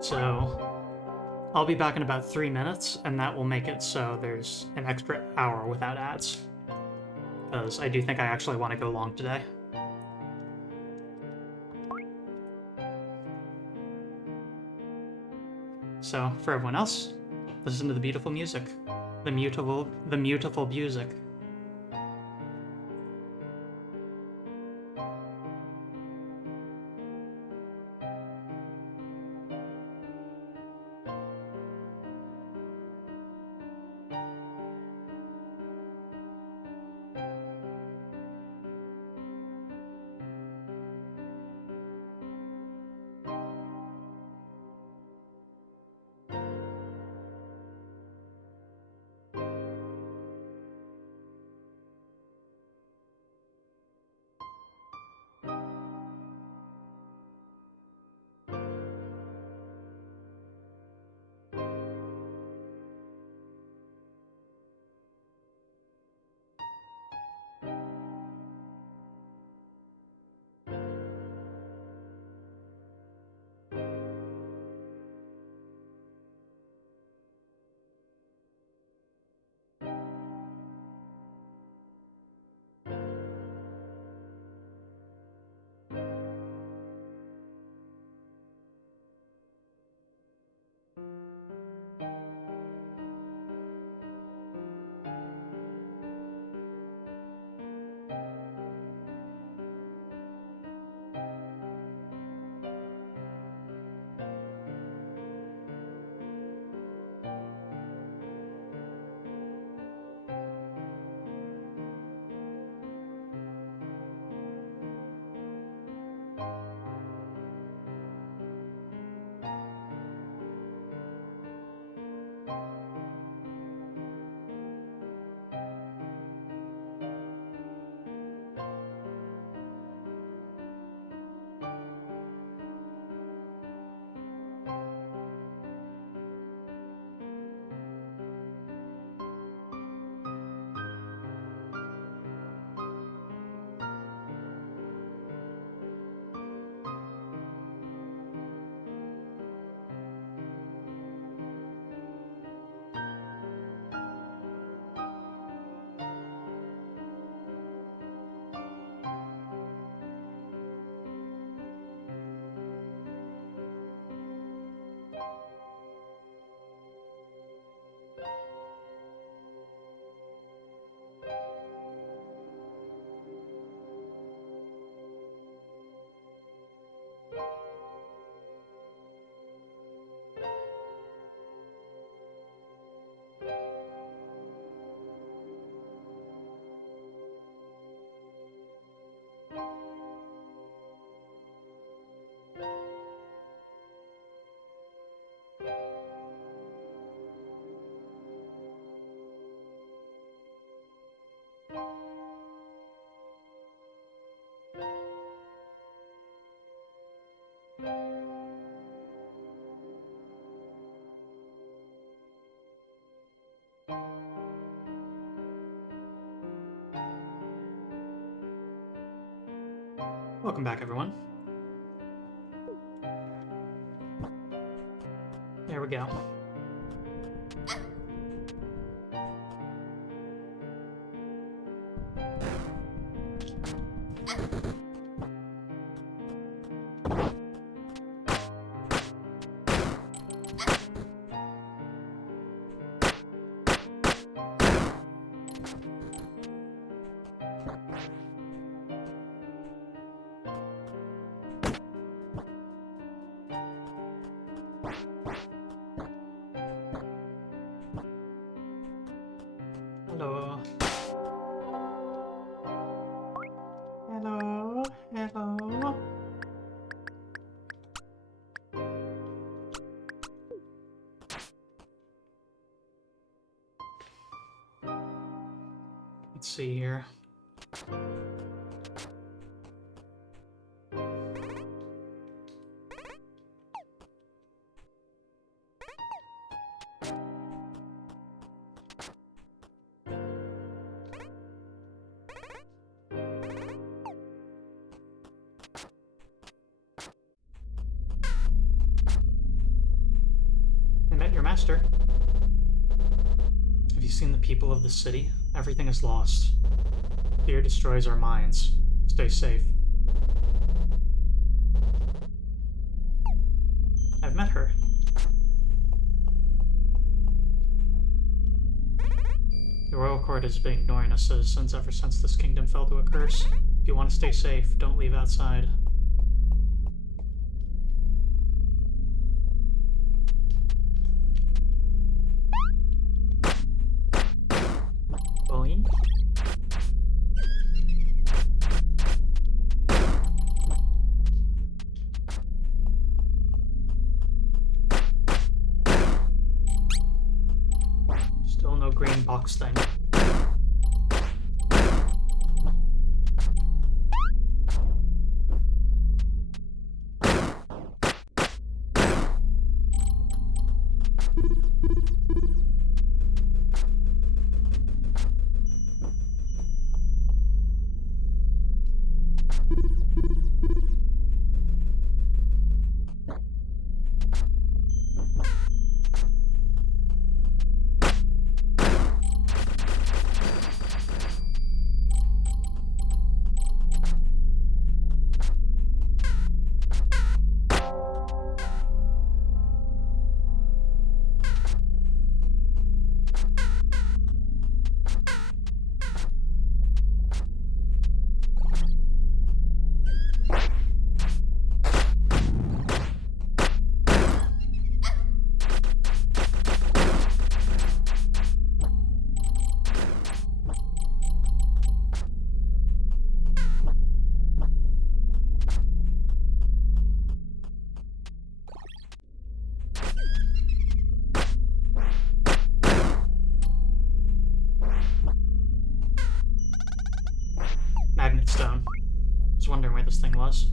So I'll be back in about 3 minutes, and that will make it so there's an extra hour without ads. Because I do think I actually want to go long today. So, for everyone else, listen to the beautiful music. The mutable music. Welcome back, everyone. There we go. Hello. Hello. Hello. Let's see here. I met your master. Have you seen the people of the city? Everything is lost. Fear destroys our minds. Stay safe. I've met her. The royal court has been ignoring us citizens ever since this kingdom fell to a curse. If you want to stay safe, don't leave outside. Boing. Still no green box thing. Magnet stone. I was wondering where this thing was.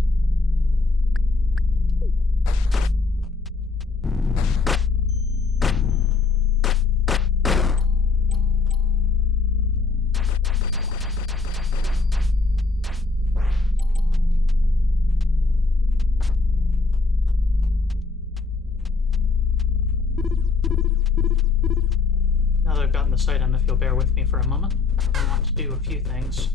Now that I've gotten this item, if you'll bear with me for a moment, I want to do a few things.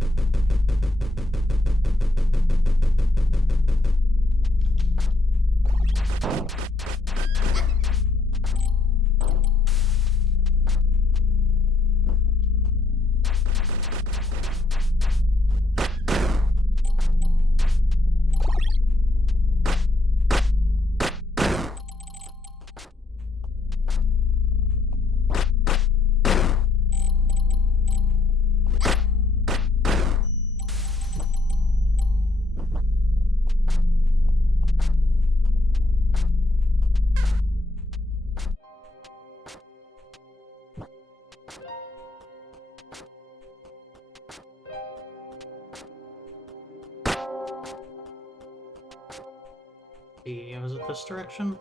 Was it this direction?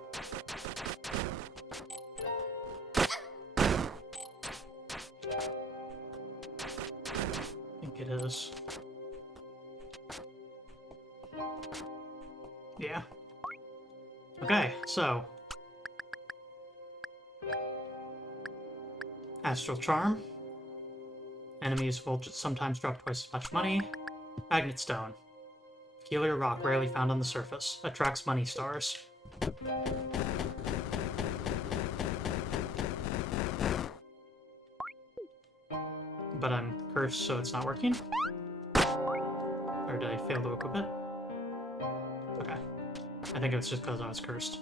I think it is. Yeah. Okay, so. Astral Charm. Enemies will sometimes drop twice as much money. Magnet Stone. Peculiar rock rarely found on the surface. Attracts money stars. But I'm cursed, so it's not working? Or did I fail to equip it? Okay. I think it's just because I was cursed.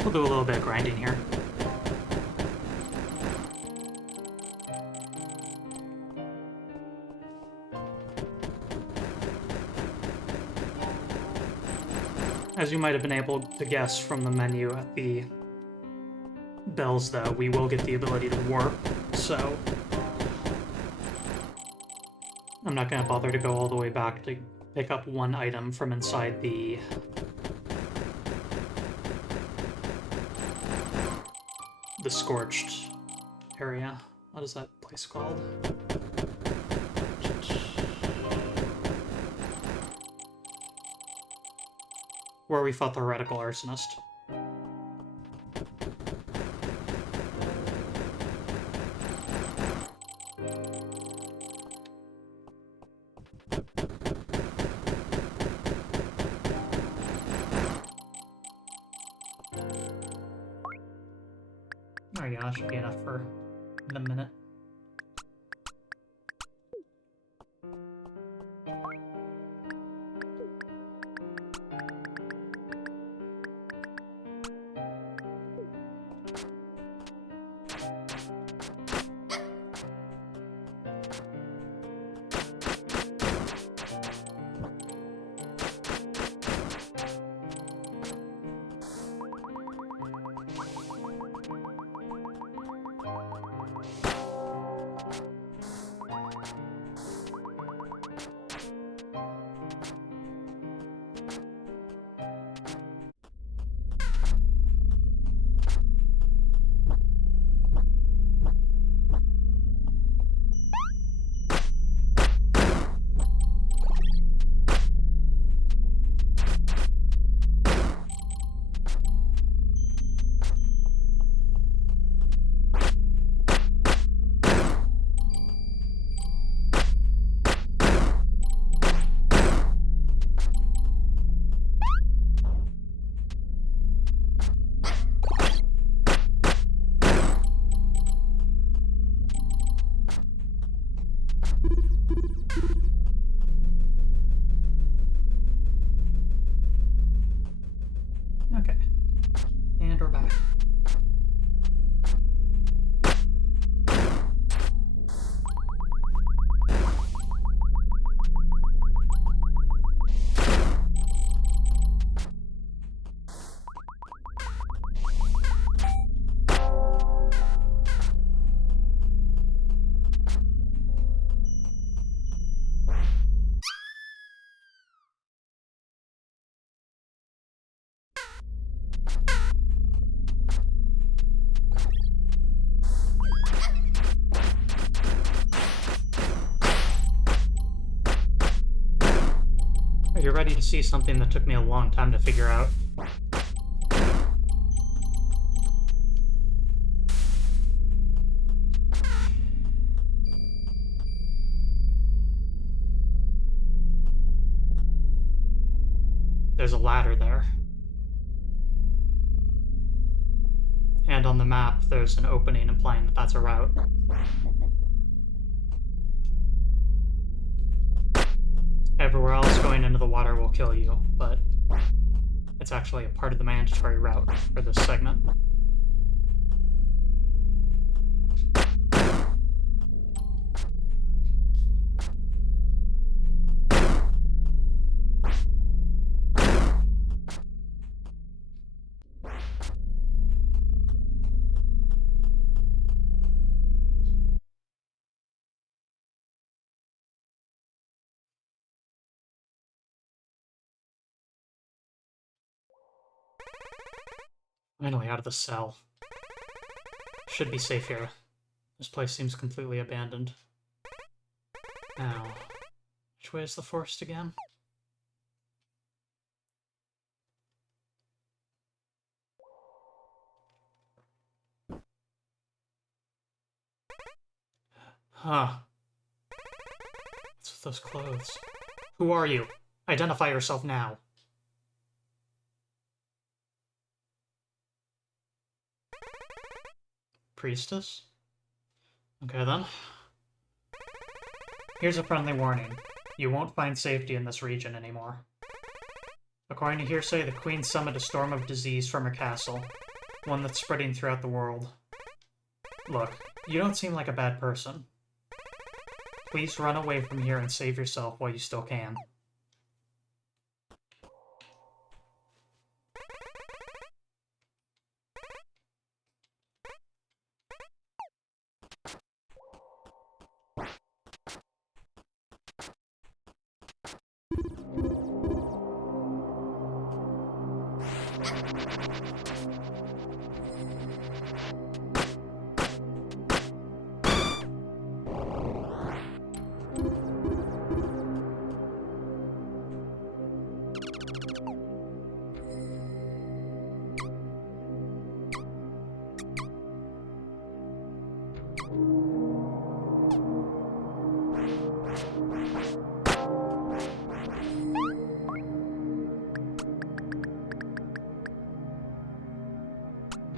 We'll do a little bit of grinding here. As you might have been able to guess from the menu at the bells, though, we will get the ability to warp, so I'm not going to bother to go all the way back to pick up one item from inside the scorched area. What is that place called? Where we fought the heretical arsonist. There you go, that should be enough for the minute. Okay. And we're back. You're ready to see something that took me a long time to figure out. There's a ladder there. And on the map, there's an opening implying that that's a route. Everywhere else going into the water will kill you, but it's actually a part of the mandatory route for this segment. Finally out of the cell. Should be safe here. This place seems completely abandoned. Now, which way is the forest again? Huh. What's with those clothes? Who are you? Identify yourself now. Priestess? Okay then. Here's a friendly warning. You won't find safety in this region anymore. According to hearsay, the Queen summoned a storm of disease from her castle, one that's spreading throughout the world. Look, you don't seem like a bad person. Please run away from here and save yourself while you still can.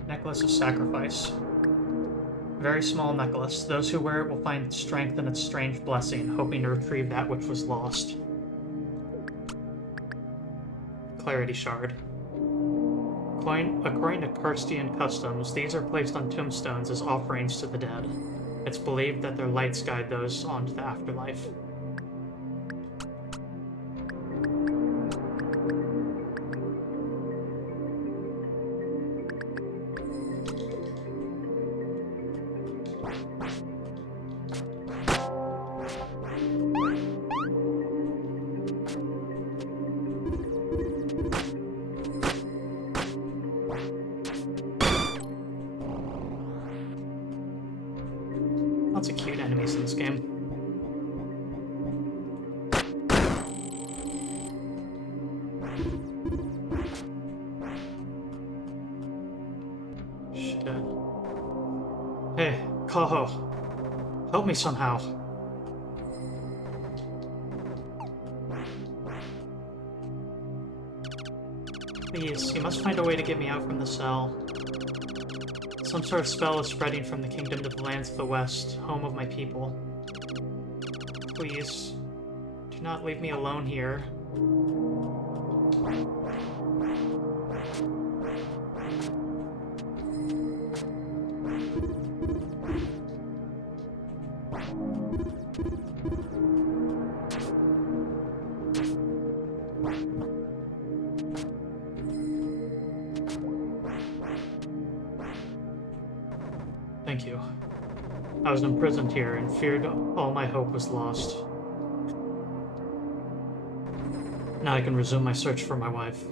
Necklace of Sacrifice. Very small necklace. Those who wear it will find strength in its strange blessing, hoping to retrieve that which was lost. Clarity Shard. According to Karstian customs, these are placed on tombstones as offerings to the dead. It's believed that their lights guide those on to the afterlife. Lots of cute enemies in this game. Shit. Hey, Kaho. Help me somehow. Please, you must find a way to get me out from the cell. Some sort of spell is spreading from the kingdom to the lands of the west, home of my people. Please, do not leave me alone here. Thank you. I was imprisoned here and feared all my hope was lost. Now I can resume my search for my wife.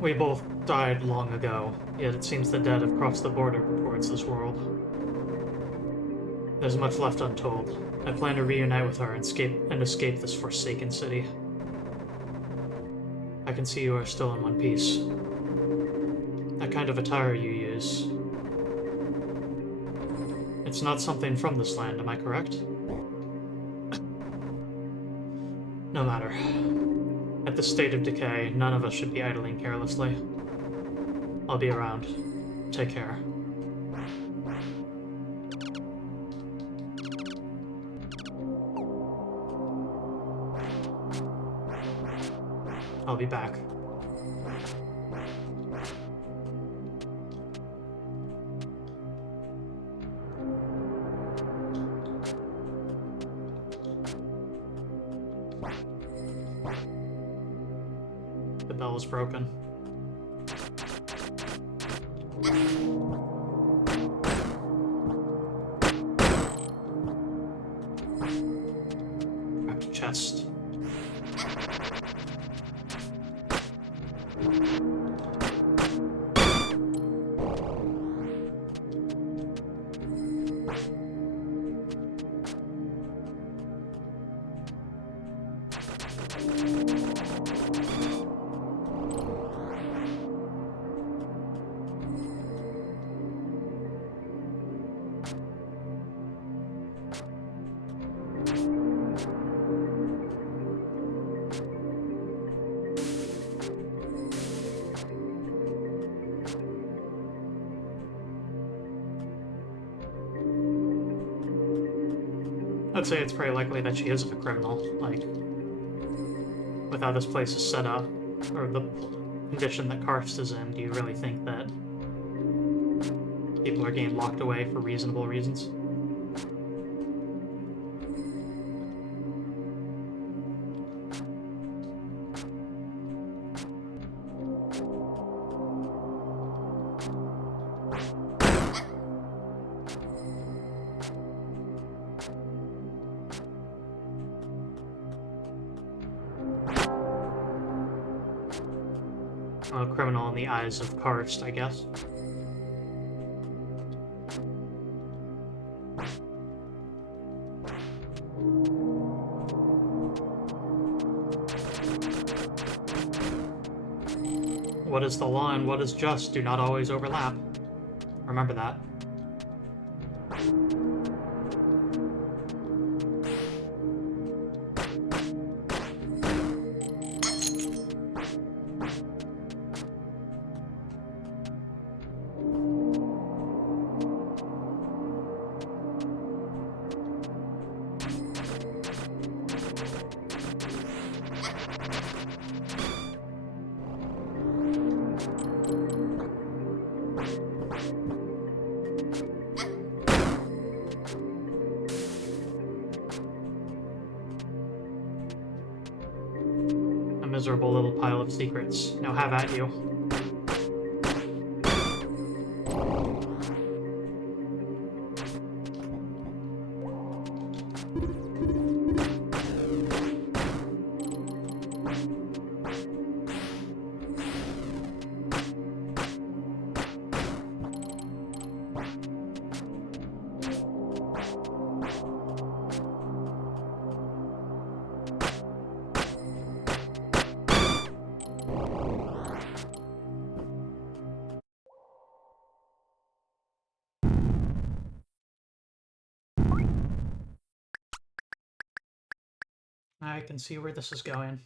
We both died long ago, yet it seems the dead have crossed the border towards this world. There's much left untold. I plan to reunite with her and escape this forsaken city. I can see you are still in one piece. That kind of attire you use. It's not something from this land, am I correct? No matter. At this state of decay, none of us should be idling carelessly. I'll be around. Take care. I'll be back. The bell is broken. Wrapped chest. I'd say it's pretty likely that she is a criminal, like, with how this place is set up, or the condition that Karst is in. Do you really think that people are getting locked away for reasonable reasons? A criminal in the eyes of Karst, I guess. What is the law and what is just do not always overlap. Remember that. Miserable little pile of secrets. Now have at you. I can see where this is going.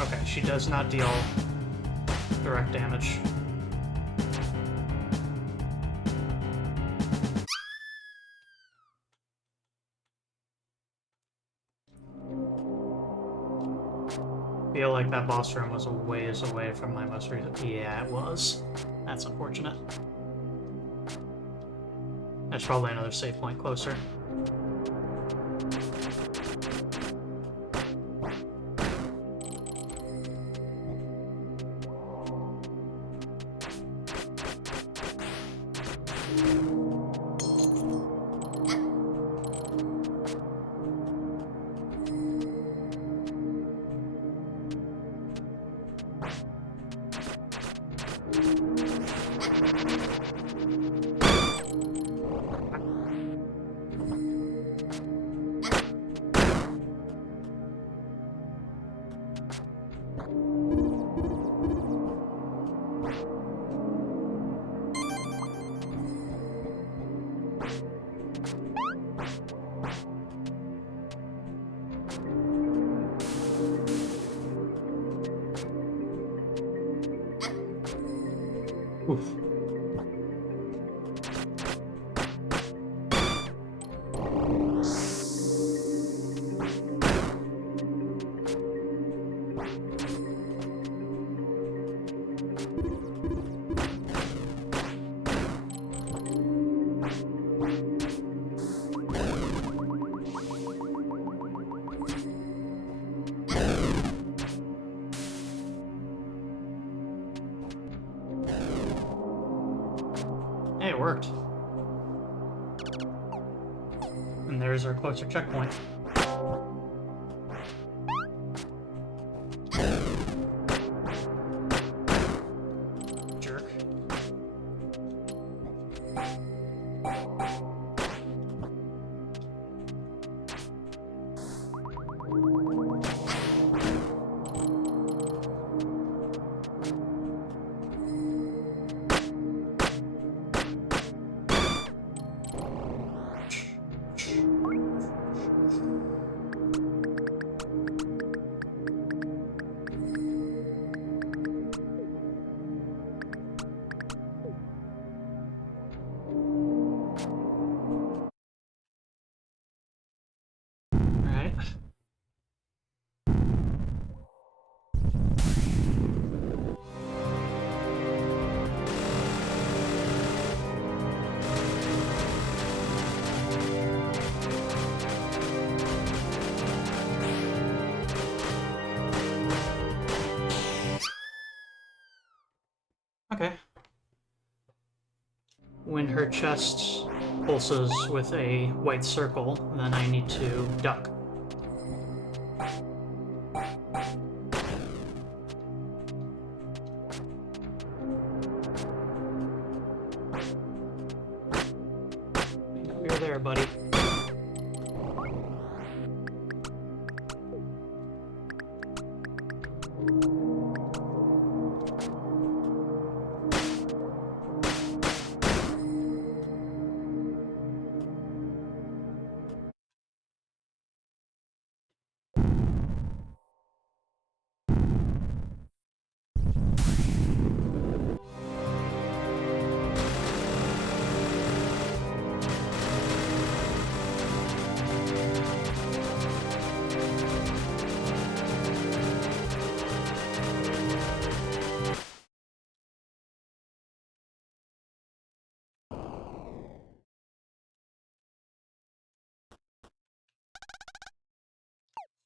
Okay, she does not deal direct damage. Feel like that boss room was a ways away from my most recent. Yeah, it was. That's unfortunate. There's probably another save point closer. Oof. Hey, it worked. And there's our closer checkpoint. Jerk. when her chest pulses with a white circle, then I need to duck. You're there, buddy.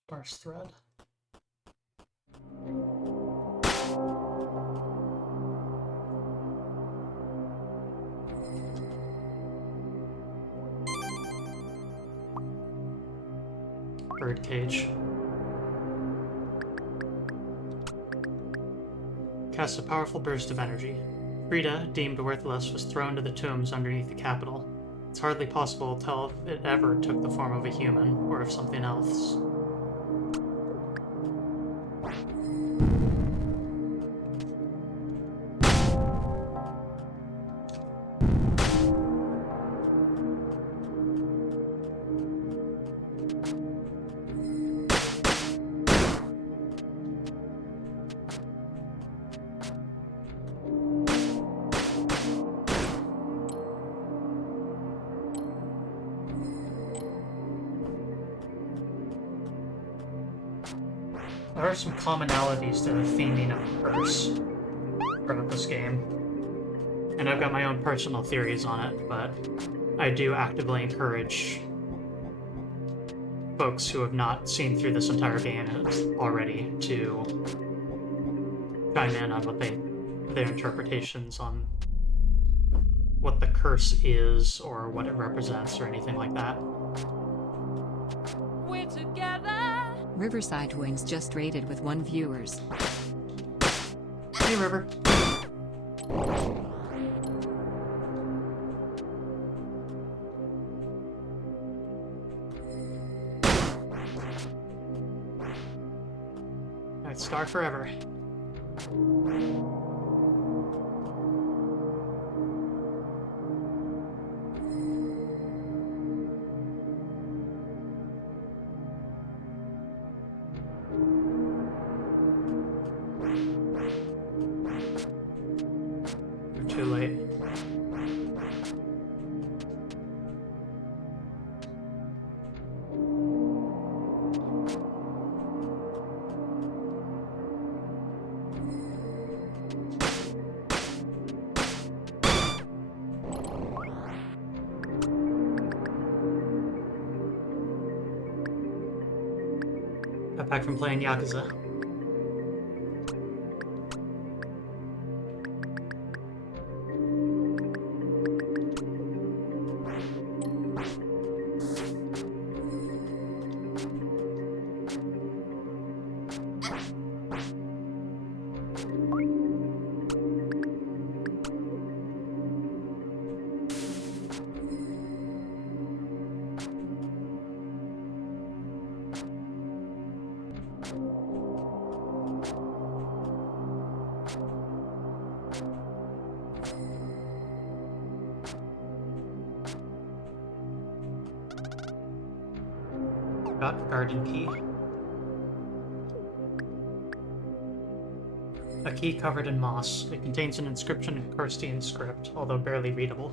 Sparse thread. Birdcage. Casts a powerful burst of energy. Frida, deemed worthless, was thrown to the tombs underneath the capital. It's hardly possible to tell if it ever took the form of a human, or of something else. There are some commonalities to the theming of the curse throughout this game, and I've got my own personal theories on it, but I do actively encourage folks who have not seen through this entire game already to chime in on what their interpretations on what the curse is or what it represents or anything like that. We're together. Riverside Wings just rated with 1 viewers. Hey, River. Alright, star forever. Too late. Got back from playing Yakuza. Got garden key. A key covered in moss. It contains an inscription in Kirstian script, although barely readable.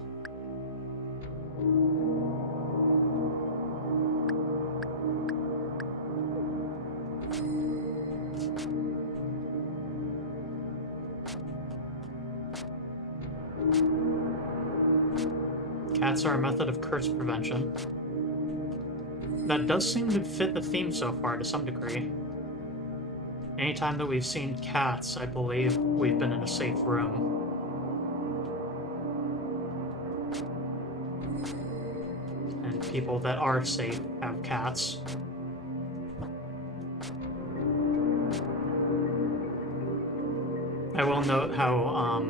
Cats are a method of curse prevention. That does seem to fit the theme so far to some degree. Anytime that we've seen cats, I believe we've been in a safe room. people that are safe have cats. I will note how,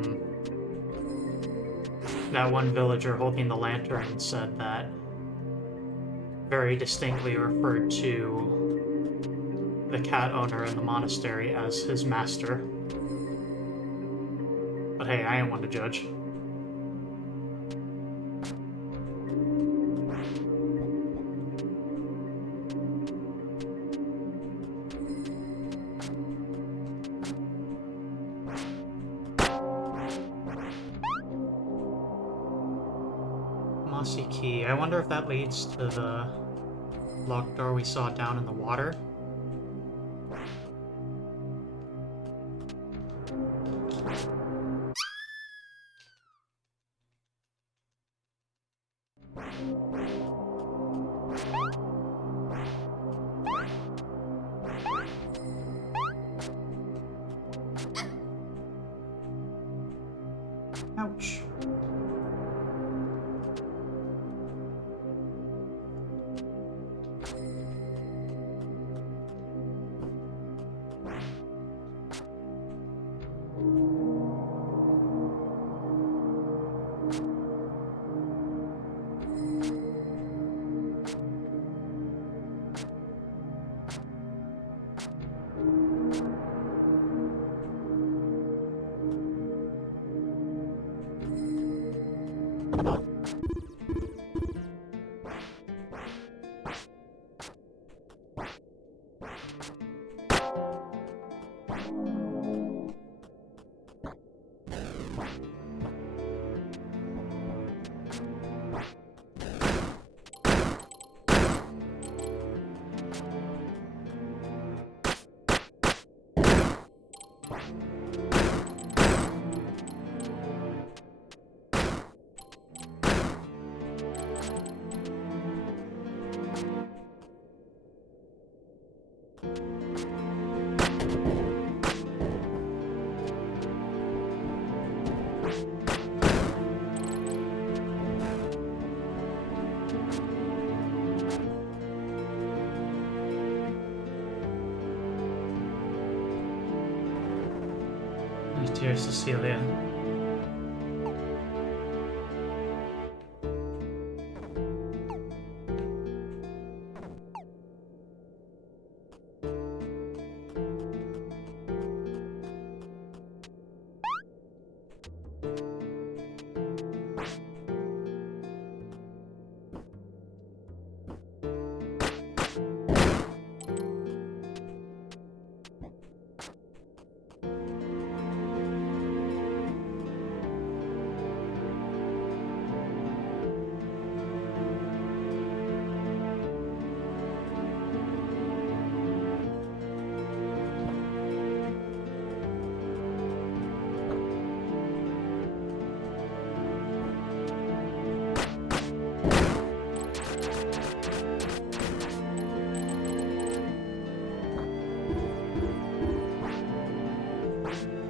that one villager holding the lantern said that very distinctly referred to the cat owner in the monastery as his master. But hey, I ain't one to judge. Mossy Key. I wonder if that leads to the locked door we saw down in the water. Ouch. Dear Cecilia.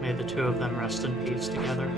May the two of them rest in peace together.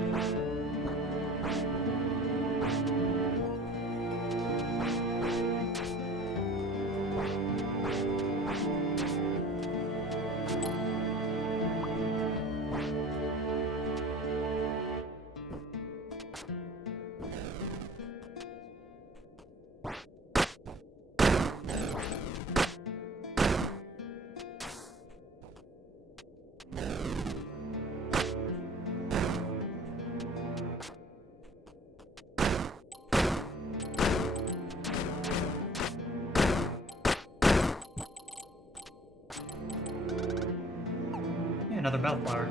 Another bellflower.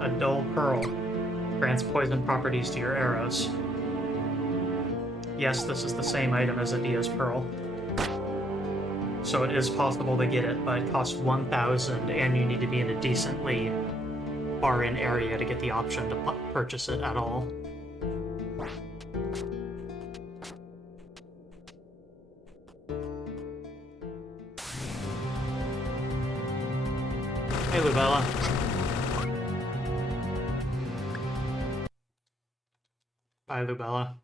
A dull pearl grants poison properties to your arrows. Yes, this is the same item as Adia's pearl. So it is possible to get it, but it costs 1,000 and you need to be in a decently far-in area to get the option to purchase it at all. Hey, Lubella. Bye, Lubella.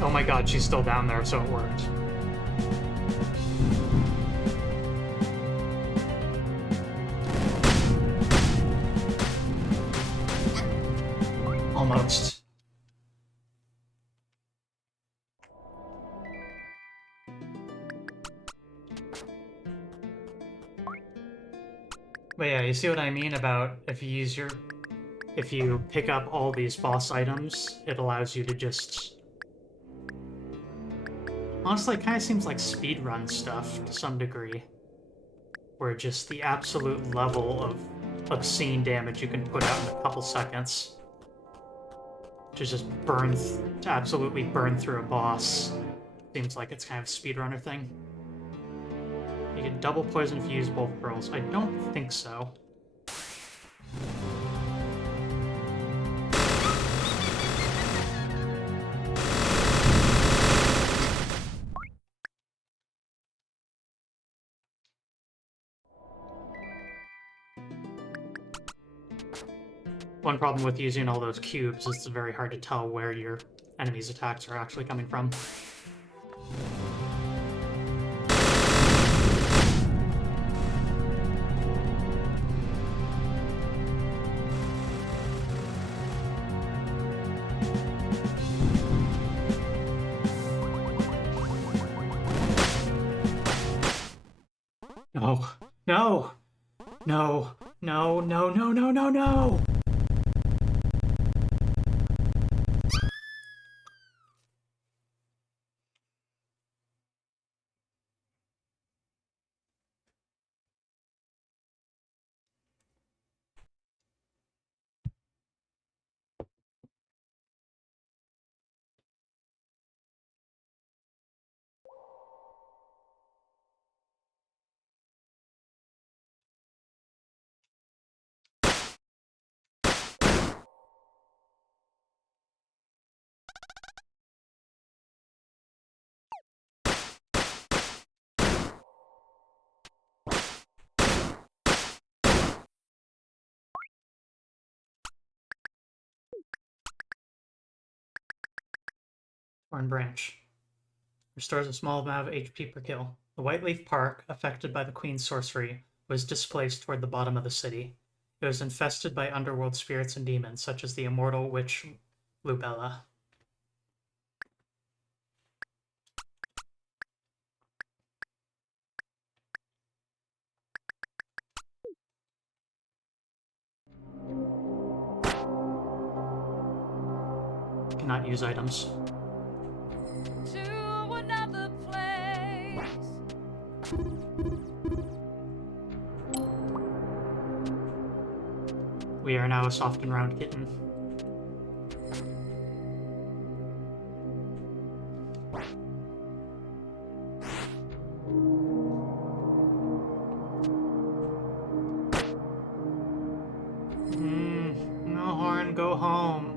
Oh my god, she's still down there, so it worked. Almost. But yeah, you see what I mean about if you pick up all these boss items, it allows you to just... Honestly, it kind of seems like speedrun stuff to some degree. Where just the absolute level of obscene damage you can put out in a couple seconds. To just to absolutely burn through a boss. Seems like it's kind of a speedrunner thing. You get double poison if you use both pearls. I don't think so. One problem with using all those cubes is it's very hard to tell where your enemy's attacks are actually coming from. No. No! No! No, no, no, no, no, no! Thorn Branch. Restores a small amount of HP per kill. The Whiteleaf Park, affected by the Queen's sorcery, was displaced toward the bottom of the city. It was infested by underworld spirits and demons, such as the immortal witch Lubella. Cannot use items. To another place. We are now a soft and round kitten. No horn, go home.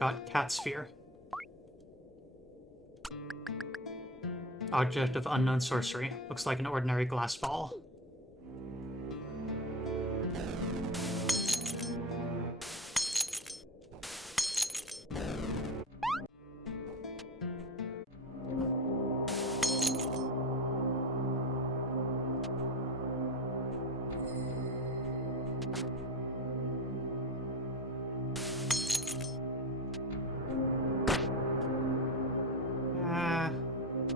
Got Cat Sphere. Object of unknown sorcery. Looks like an ordinary glass ball.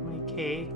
My cake.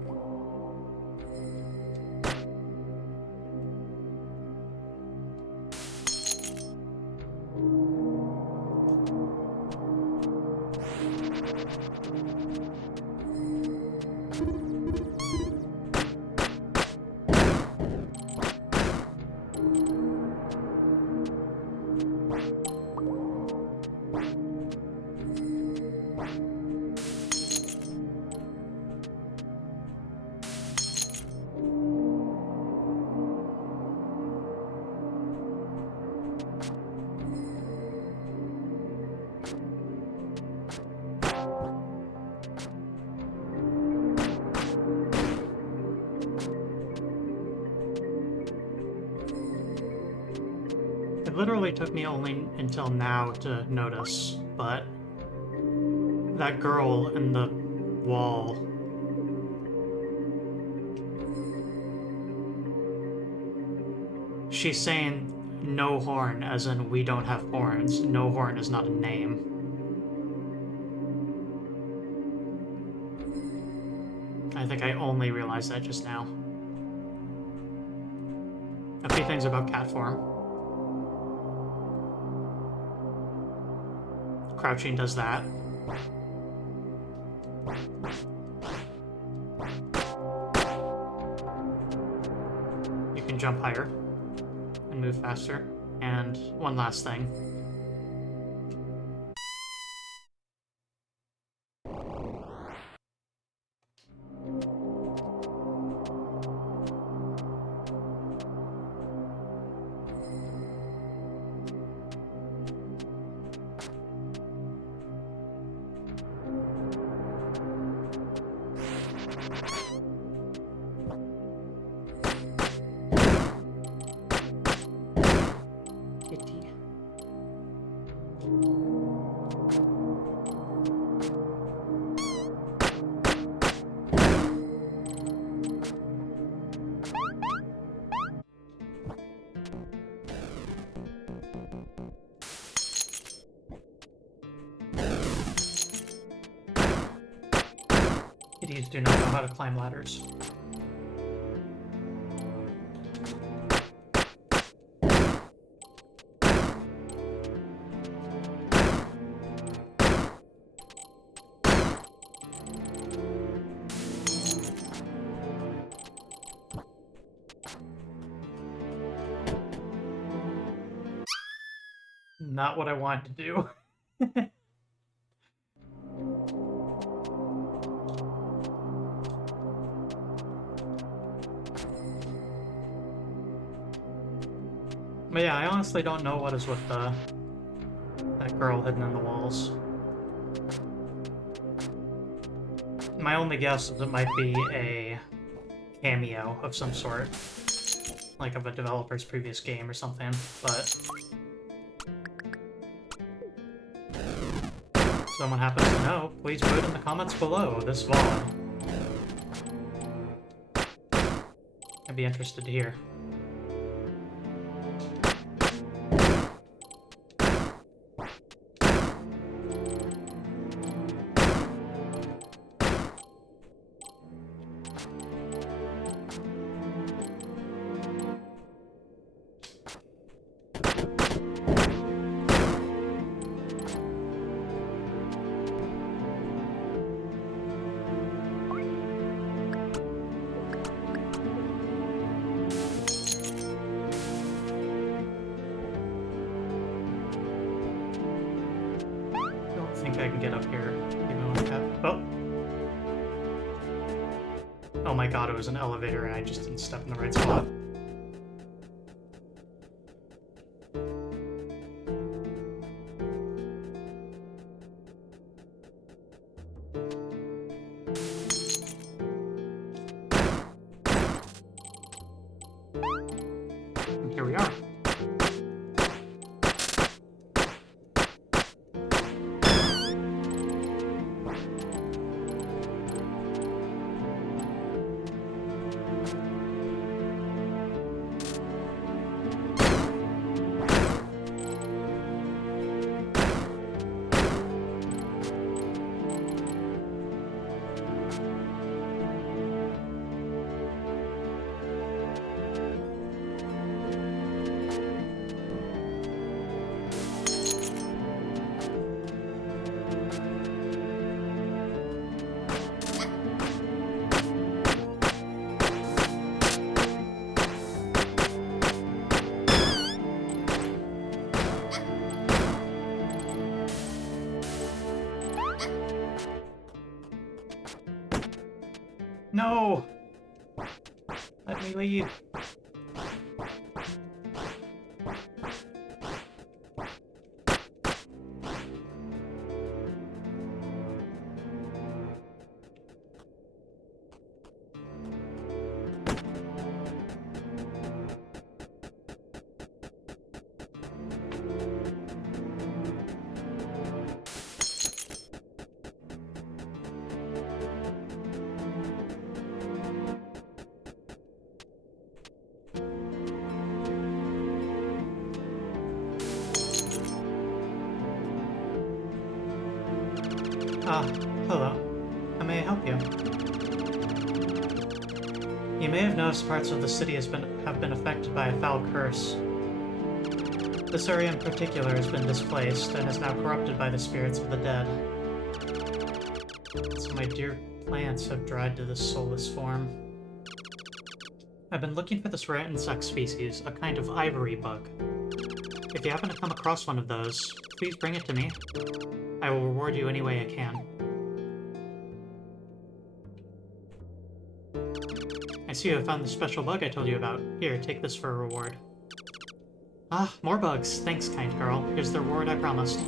It literally took me only until now to notice, but that girl in the wall. She's saying no horn, as in we don't have horns. No horn is not a name. I think I only realized that just now. A few things about cat form. Crouching does that. You can jump higher and move faster. And one last thing. Kitties do not know how to climb ladders. Not what I wanted to do. But yeah, I honestly don't know what is with that girl hidden in the walls. My only guess is it might be a cameo of some sort. Like of a developer's previous game or something, but... if someone happens to know, please put it in the comments below this VOD. I'd be interested to hear. I can get up here. Even with that. Oh! Oh my god, it was an elevator and I just didn't step in the right spot. And here we are. No! Let me leave. Ah, hello. How may I help you? You may have noticed parts of the city have been affected by a foul curse. This area in particular has been displaced and is now corrupted by the spirits of the dead. So my dear plants have dried to this soulless form. I've been looking for this rare insect species, a kind of ivory bug. If you happen to come across one of those, please bring it to me. I will reward you any way I can. I see you have found the special bug I told you about. Here, take this for a reward. Ah, more bugs. Thanks, kind girl. Here's the reward I promised.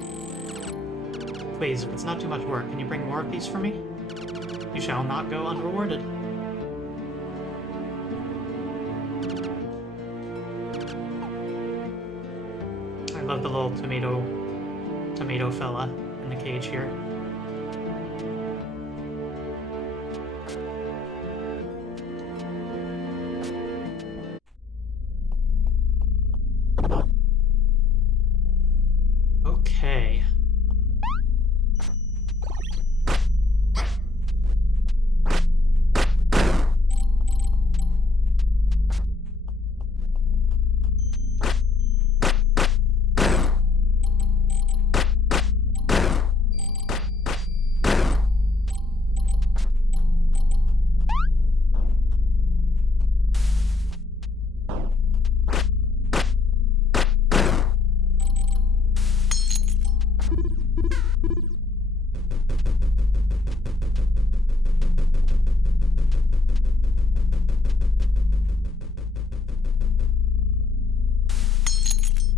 Please, if it's not too much work, can you bring more of these for me? You shall not go unrewarded. I love the little tomato fella in the cage here. Okay.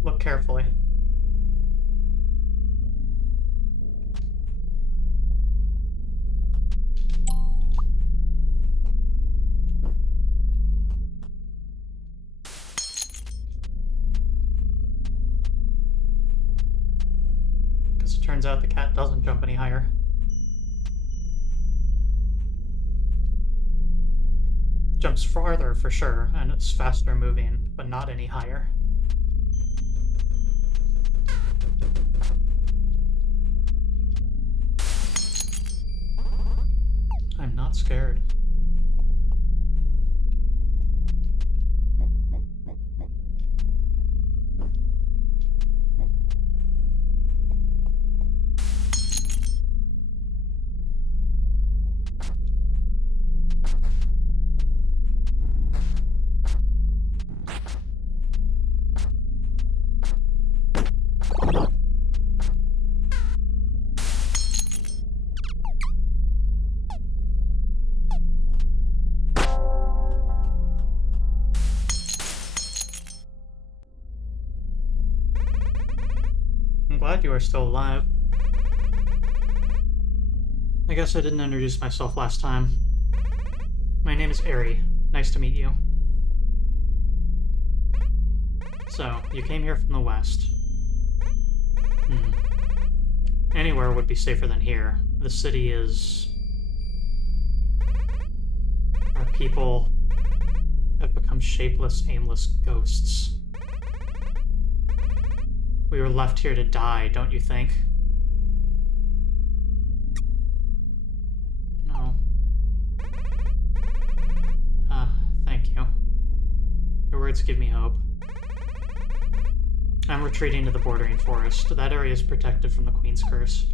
Look carefully. Because it turns out the cat doesn't jump any higher. Jumps farther for sure, and it's faster moving, but not any higher. I'm not scared. I'm glad you are still alive. I guess I didn't introduce myself last time. My name is Ari. Nice to meet you. So, you came here from the west. Anywhere would be safer than here. The city is... Our people have become shapeless, aimless ghosts. We were left here to die, don't you think? No. Thank you. Your words give me hope. I'm retreating to the bordering forest. That area is protected from the Queen's curse.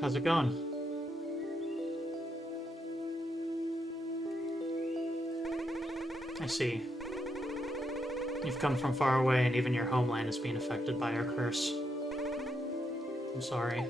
How's it going? I see. You've come from far away, and even your homeland is being affected by our curse. I'm sorry.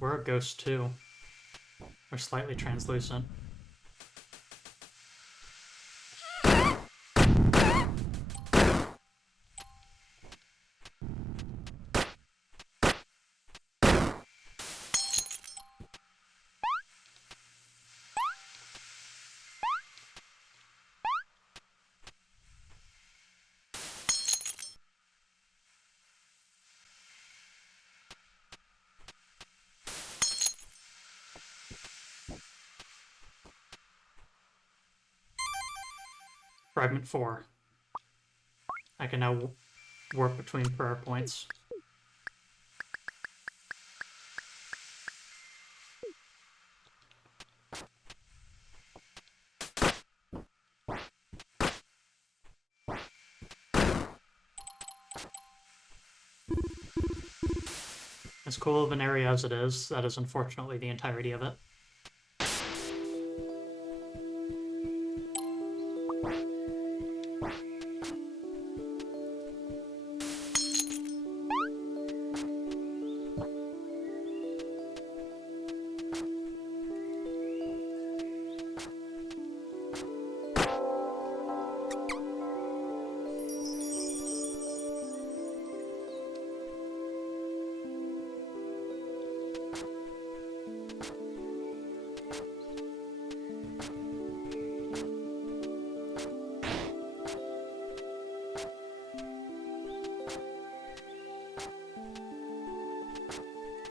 We're a ghost too. We're slightly translucent. Fragment 4. I can now warp between prayer points. As cool of an area as it is, that is unfortunately the entirety of it.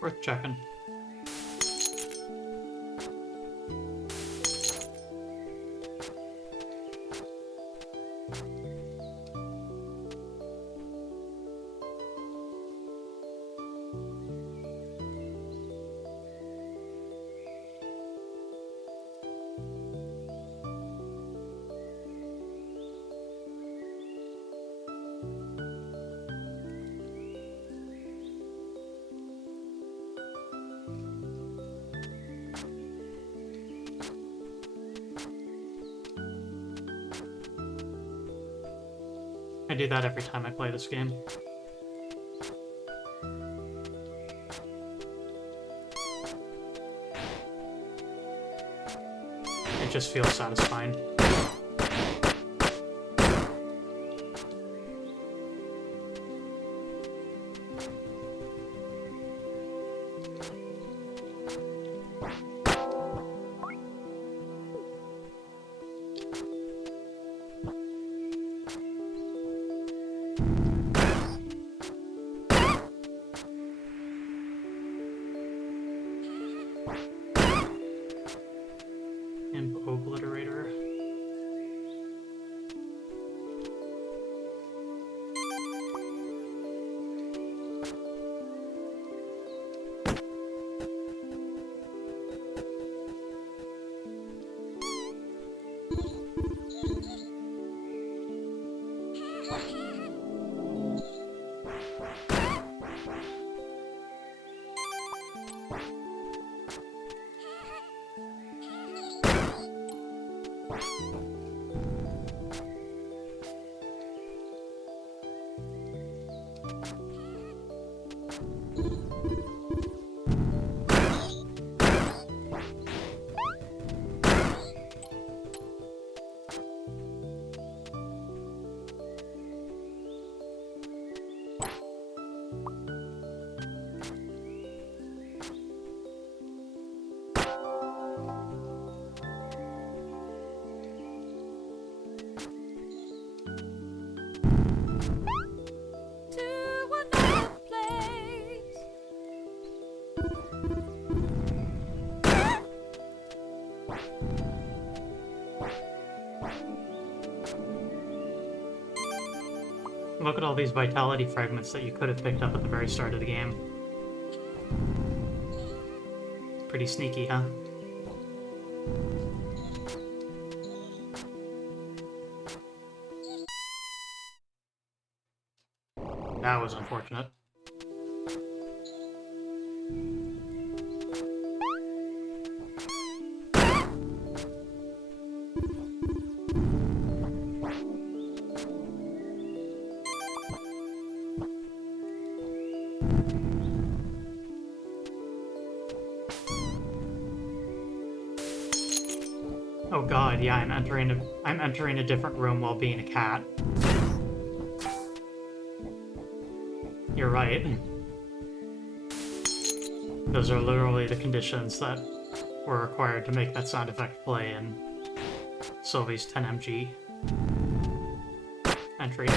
Worth checking. I do that every time I play this game. It just feels satisfying. Imp Obliterator. To another place. Look at all these vitality fragments that you could have picked up at the very start of the game. Pretty sneaky, huh? That was unfortunate. Oh god, yeah, I'm entering a different room while being a cat. You're right. Those are literally the conditions that were required to make that sound effect play in Sylvie's 10mg entry.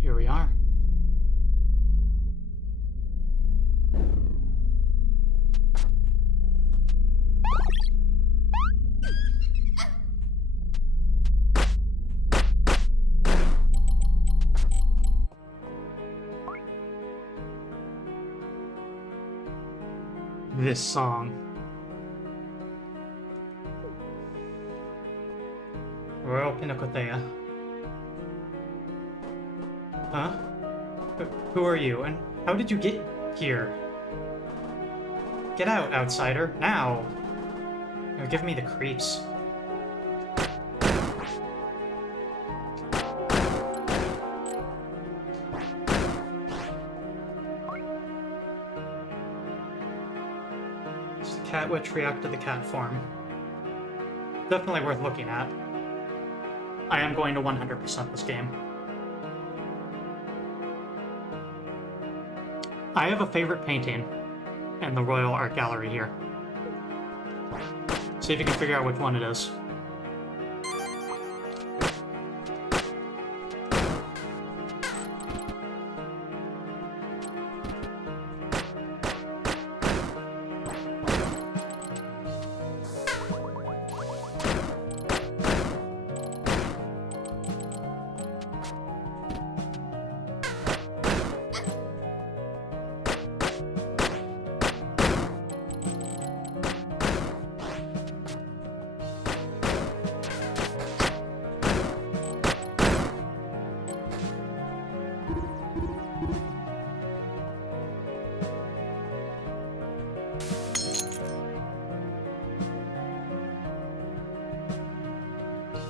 Here we are. This song. Royal Pinacothea. Huh? Who are you, and how did you get here? Get out, outsider, now! You're giving me the creeps. Does the cat witch react to the cat form? Definitely worth looking at. I am going to 100% this game. I have a favorite painting in the Royal Art Gallery here. See if you can figure out which one it is.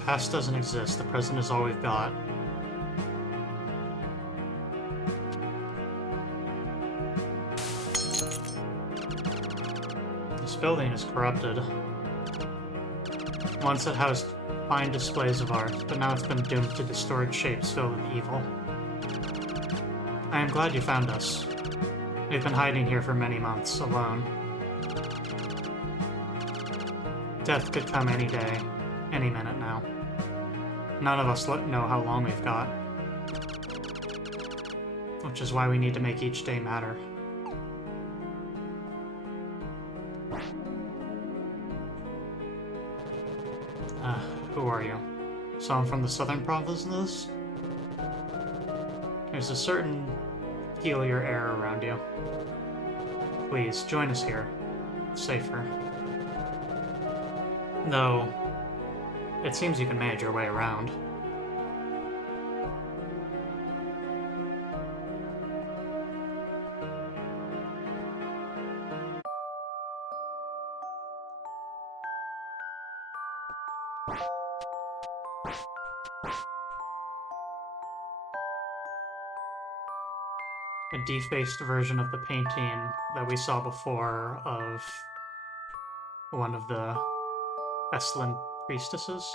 Past doesn't exist, the present is all we've got. This building is corrupted. Once it housed fine displays of art, but now it's been doomed to distorted shapes filled with evil. I am glad you found us. We've been hiding here for many months, alone. Death could come any day, any minute now. None of us know how long we've got. Which is why we need to make each day matter. Who are you? Someone from the southern provinces? There's a certain peculiar air around you. Please, join us here. It's safer. Though, it seems you can manage your way around. A defaced version of the painting that we saw before of one of the Estlin priestesses.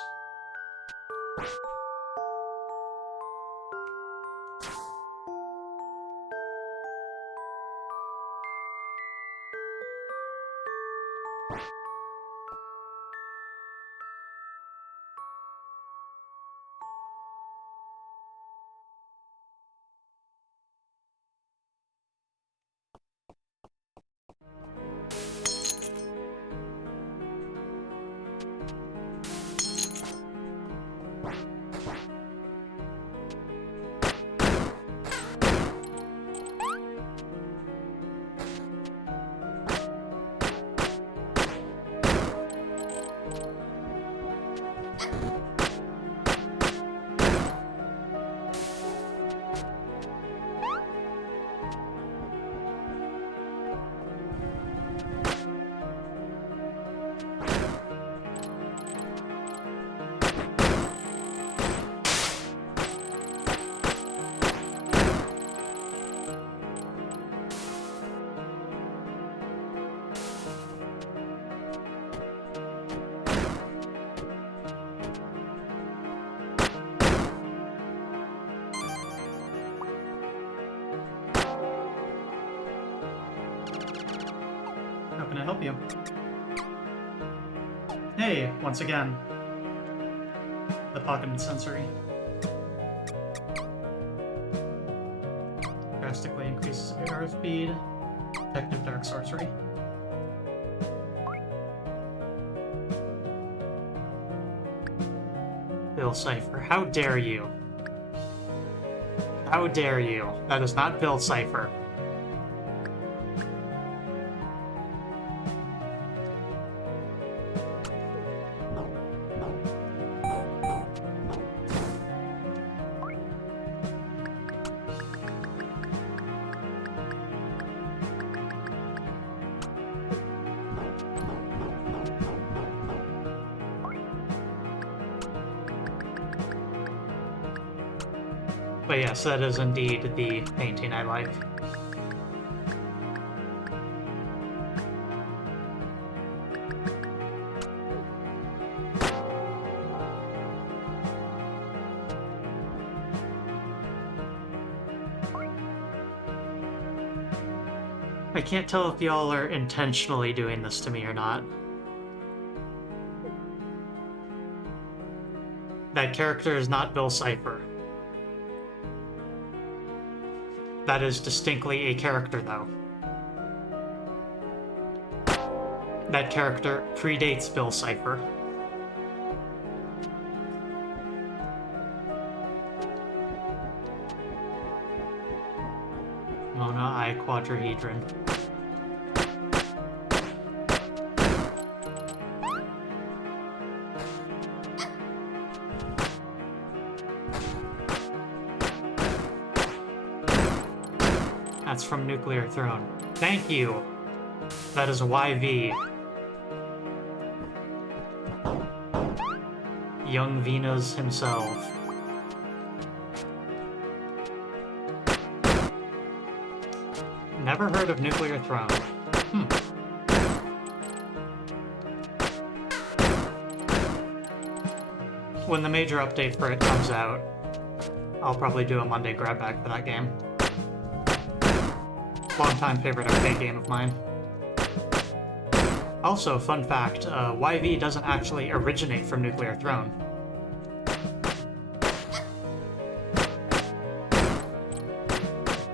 How can I help you? Hey, once again. The pocketed sensory. Drastically increases arrow speed. Effective dark sorcery. Bill Cipher, how dare you? How dare you? That is not Bill Cipher. But yes, that is indeed the painting I like. I can't tell if y'all are intentionally doing this to me or not. That character is not Bill Cipher. That is distinctly a character, though. That character predates Bill Cipher. Mona I Quadrahedron. That's from Nuclear Throne. Thank you! That is YV. Young Venus himself. Never heard of Nuclear Throne. When the major update for it comes out, I'll probably do a Monday grab bag for that game. Longtime favorite arcade game of mine. Also, fun fact, YV doesn't actually originate from Nuclear Throne.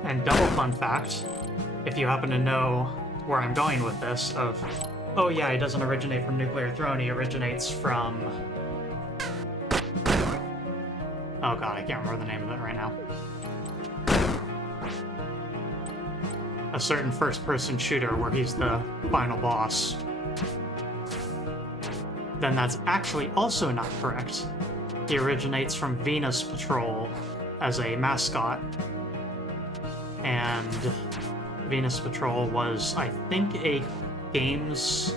And double fun fact, if you happen to know where I'm going with this, of, oh yeah, he doesn't originate from Nuclear Throne, he originates from... Oh god, I can't remember the name of it right now. A certain first-person shooter where he's the final boss. Then that's actually also not correct. He originates from Venus Patrol as a mascot. And Venus Patrol was, I think, a games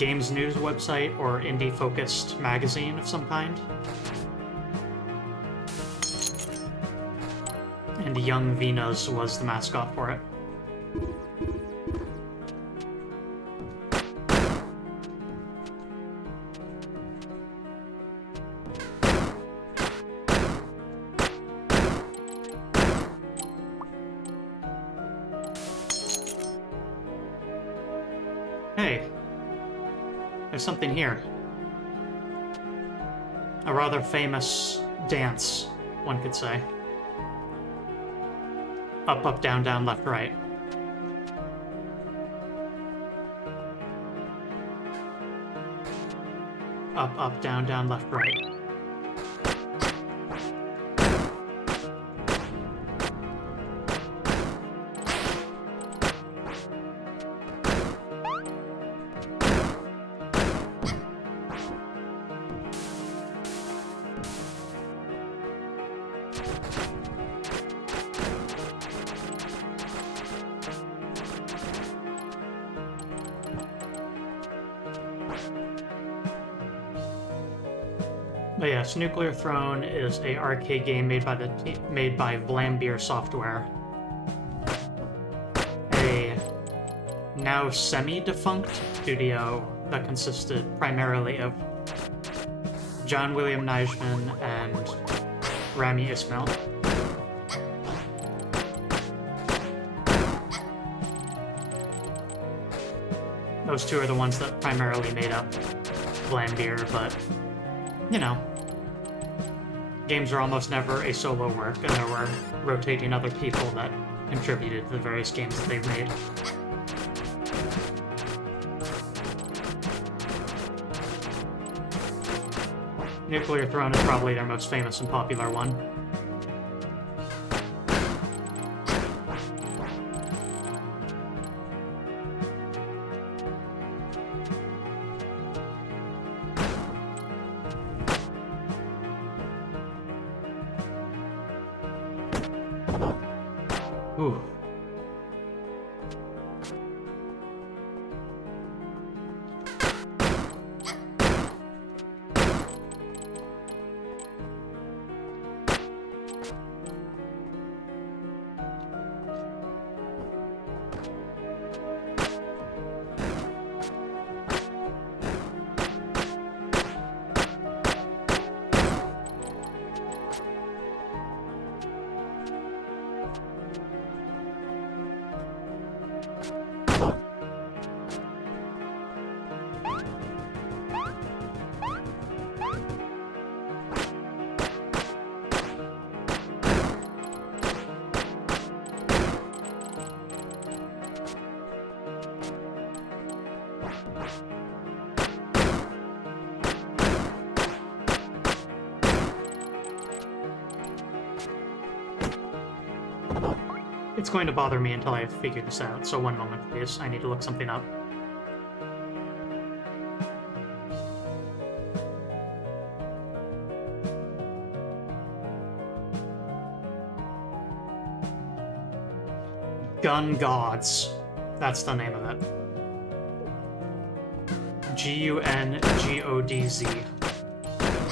news website or indie-focused magazine of some kind. And Young Venus was the mascot for it. Hey, there's something here. A rather famous dance, one could say. Up, up, down, down, left, right. Up, down, down, left, right. But yes, Nuclear Throne is a arcade game made by Vlambeer Software, a now semi-defunct studio that consisted primarily of John William Nijman and Rami Ismail. Those two are the ones that primarily made up Vlambeer, but you know, games are almost never a solo work, and there were rotating other people that contributed to the various games that they've made. Nuclear Throne is probably their most famous and popular one. Ooh. It's going to bother me until I figure this out, so one moment please, I need to look something up. Gun Gods. That's the name of it. Gungodz.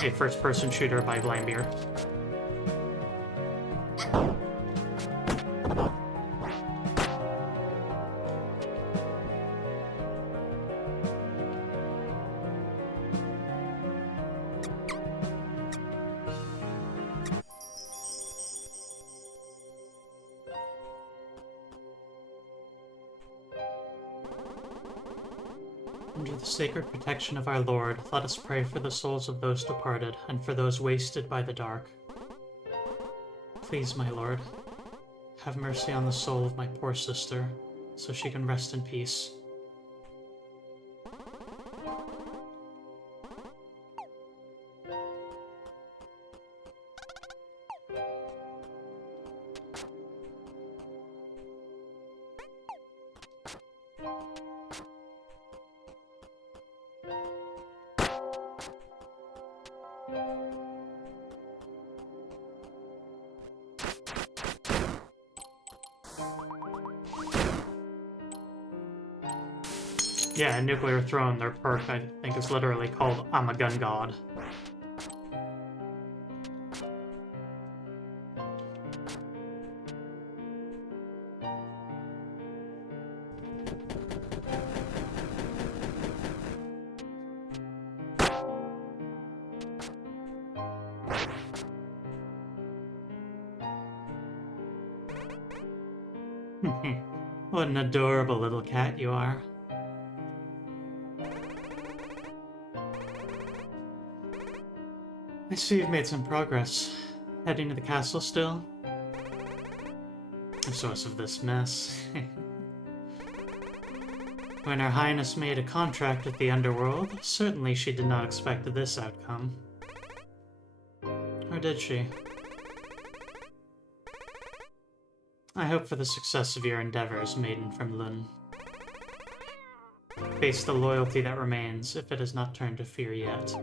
A first-person shooter by Vlambeer. Under the sacred protection of our Lord, let us pray for the souls of those departed and for those wasted by the dark. Please, my Lord, have mercy on the soul of my poor sister, so she can rest in peace. Yeah, Nuclear Throne, their perk, I think, is literally called I'm a Gun God. What an adorable little cat you are. I see you've made some progress. Heading to the castle still? The source of this mess. When Her Highness made a contract with the underworld, certainly she did not expect this outcome. Or did she? I hope for the success of your endeavors, Maiden from Lun. Face the loyalty that remains, if it has not turned to fear yet.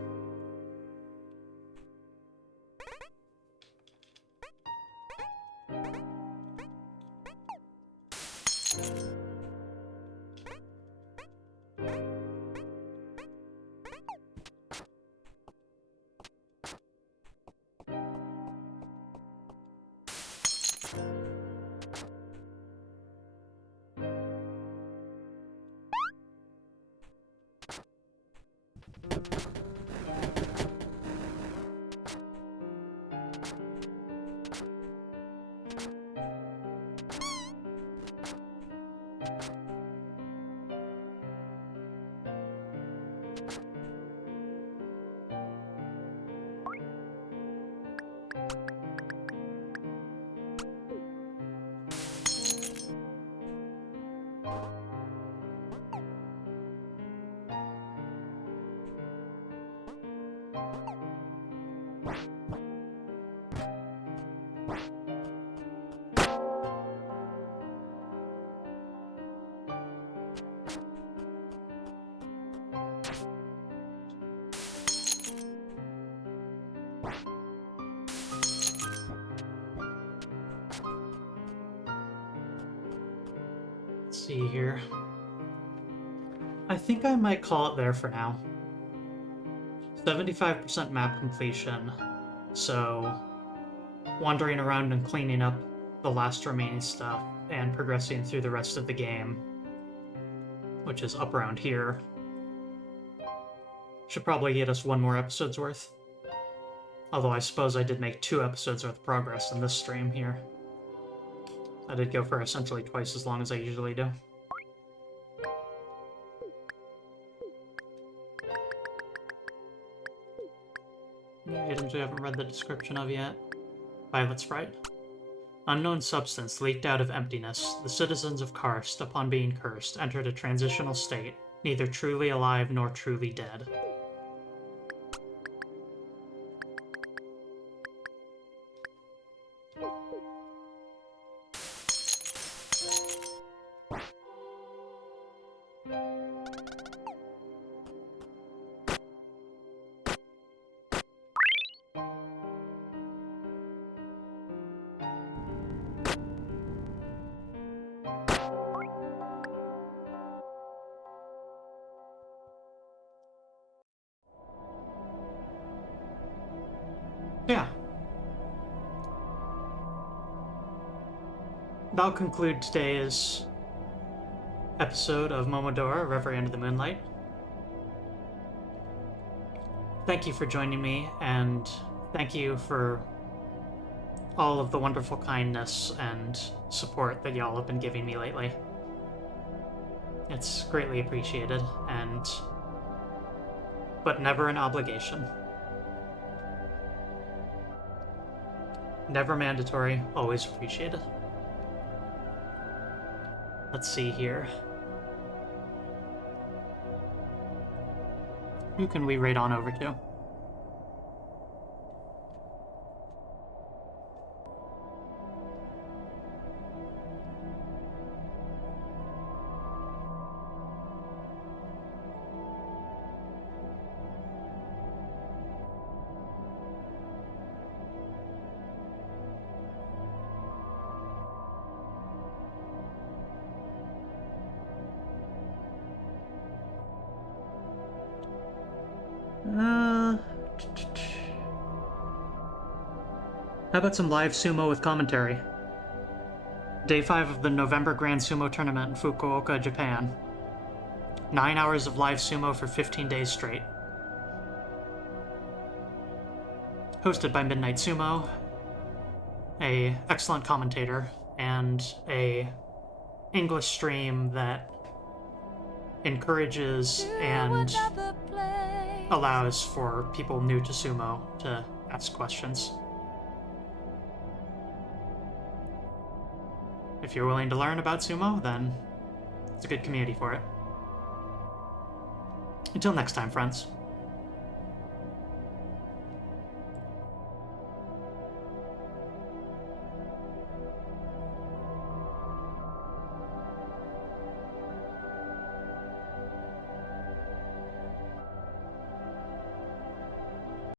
See here. I think I might call it there for now. 75% map completion, so wandering around and cleaning up the last remaining stuff and progressing through the rest of the game, which is up around here, should probably get us one more episode's worth. Although I suppose I did make 2 episodes worth of progress in this stream here. I did go for essentially twice as long as I usually do. Any items we haven't read the description of yet? Violet Sprite. Unknown substance leaked out of emptiness. The citizens of Karst, upon being cursed, entered a transitional state, neither truly alive nor truly dead. Yeah. That'll conclude today's episode of Momodora, Reverie Under the Moonlight. Thank you for joining me, and thank you for all of the wonderful kindness and support that y'all have been giving me lately. It's greatly appreciated, and but never an obligation. Never mandatory, always appreciated. Let's see here. Who can we raid on over to? How about some live sumo with commentary? Day 5 of the November Grand Sumo Tournament in Fukuoka, Japan. 9 hours of live sumo for 15 days straight. Hosted by Midnight Sumo, a excellent commentator, and a English stream that encourages and allows for people new to sumo to ask questions. If you're willing to learn about sumo, then it's a good community for it. Until next time, friends.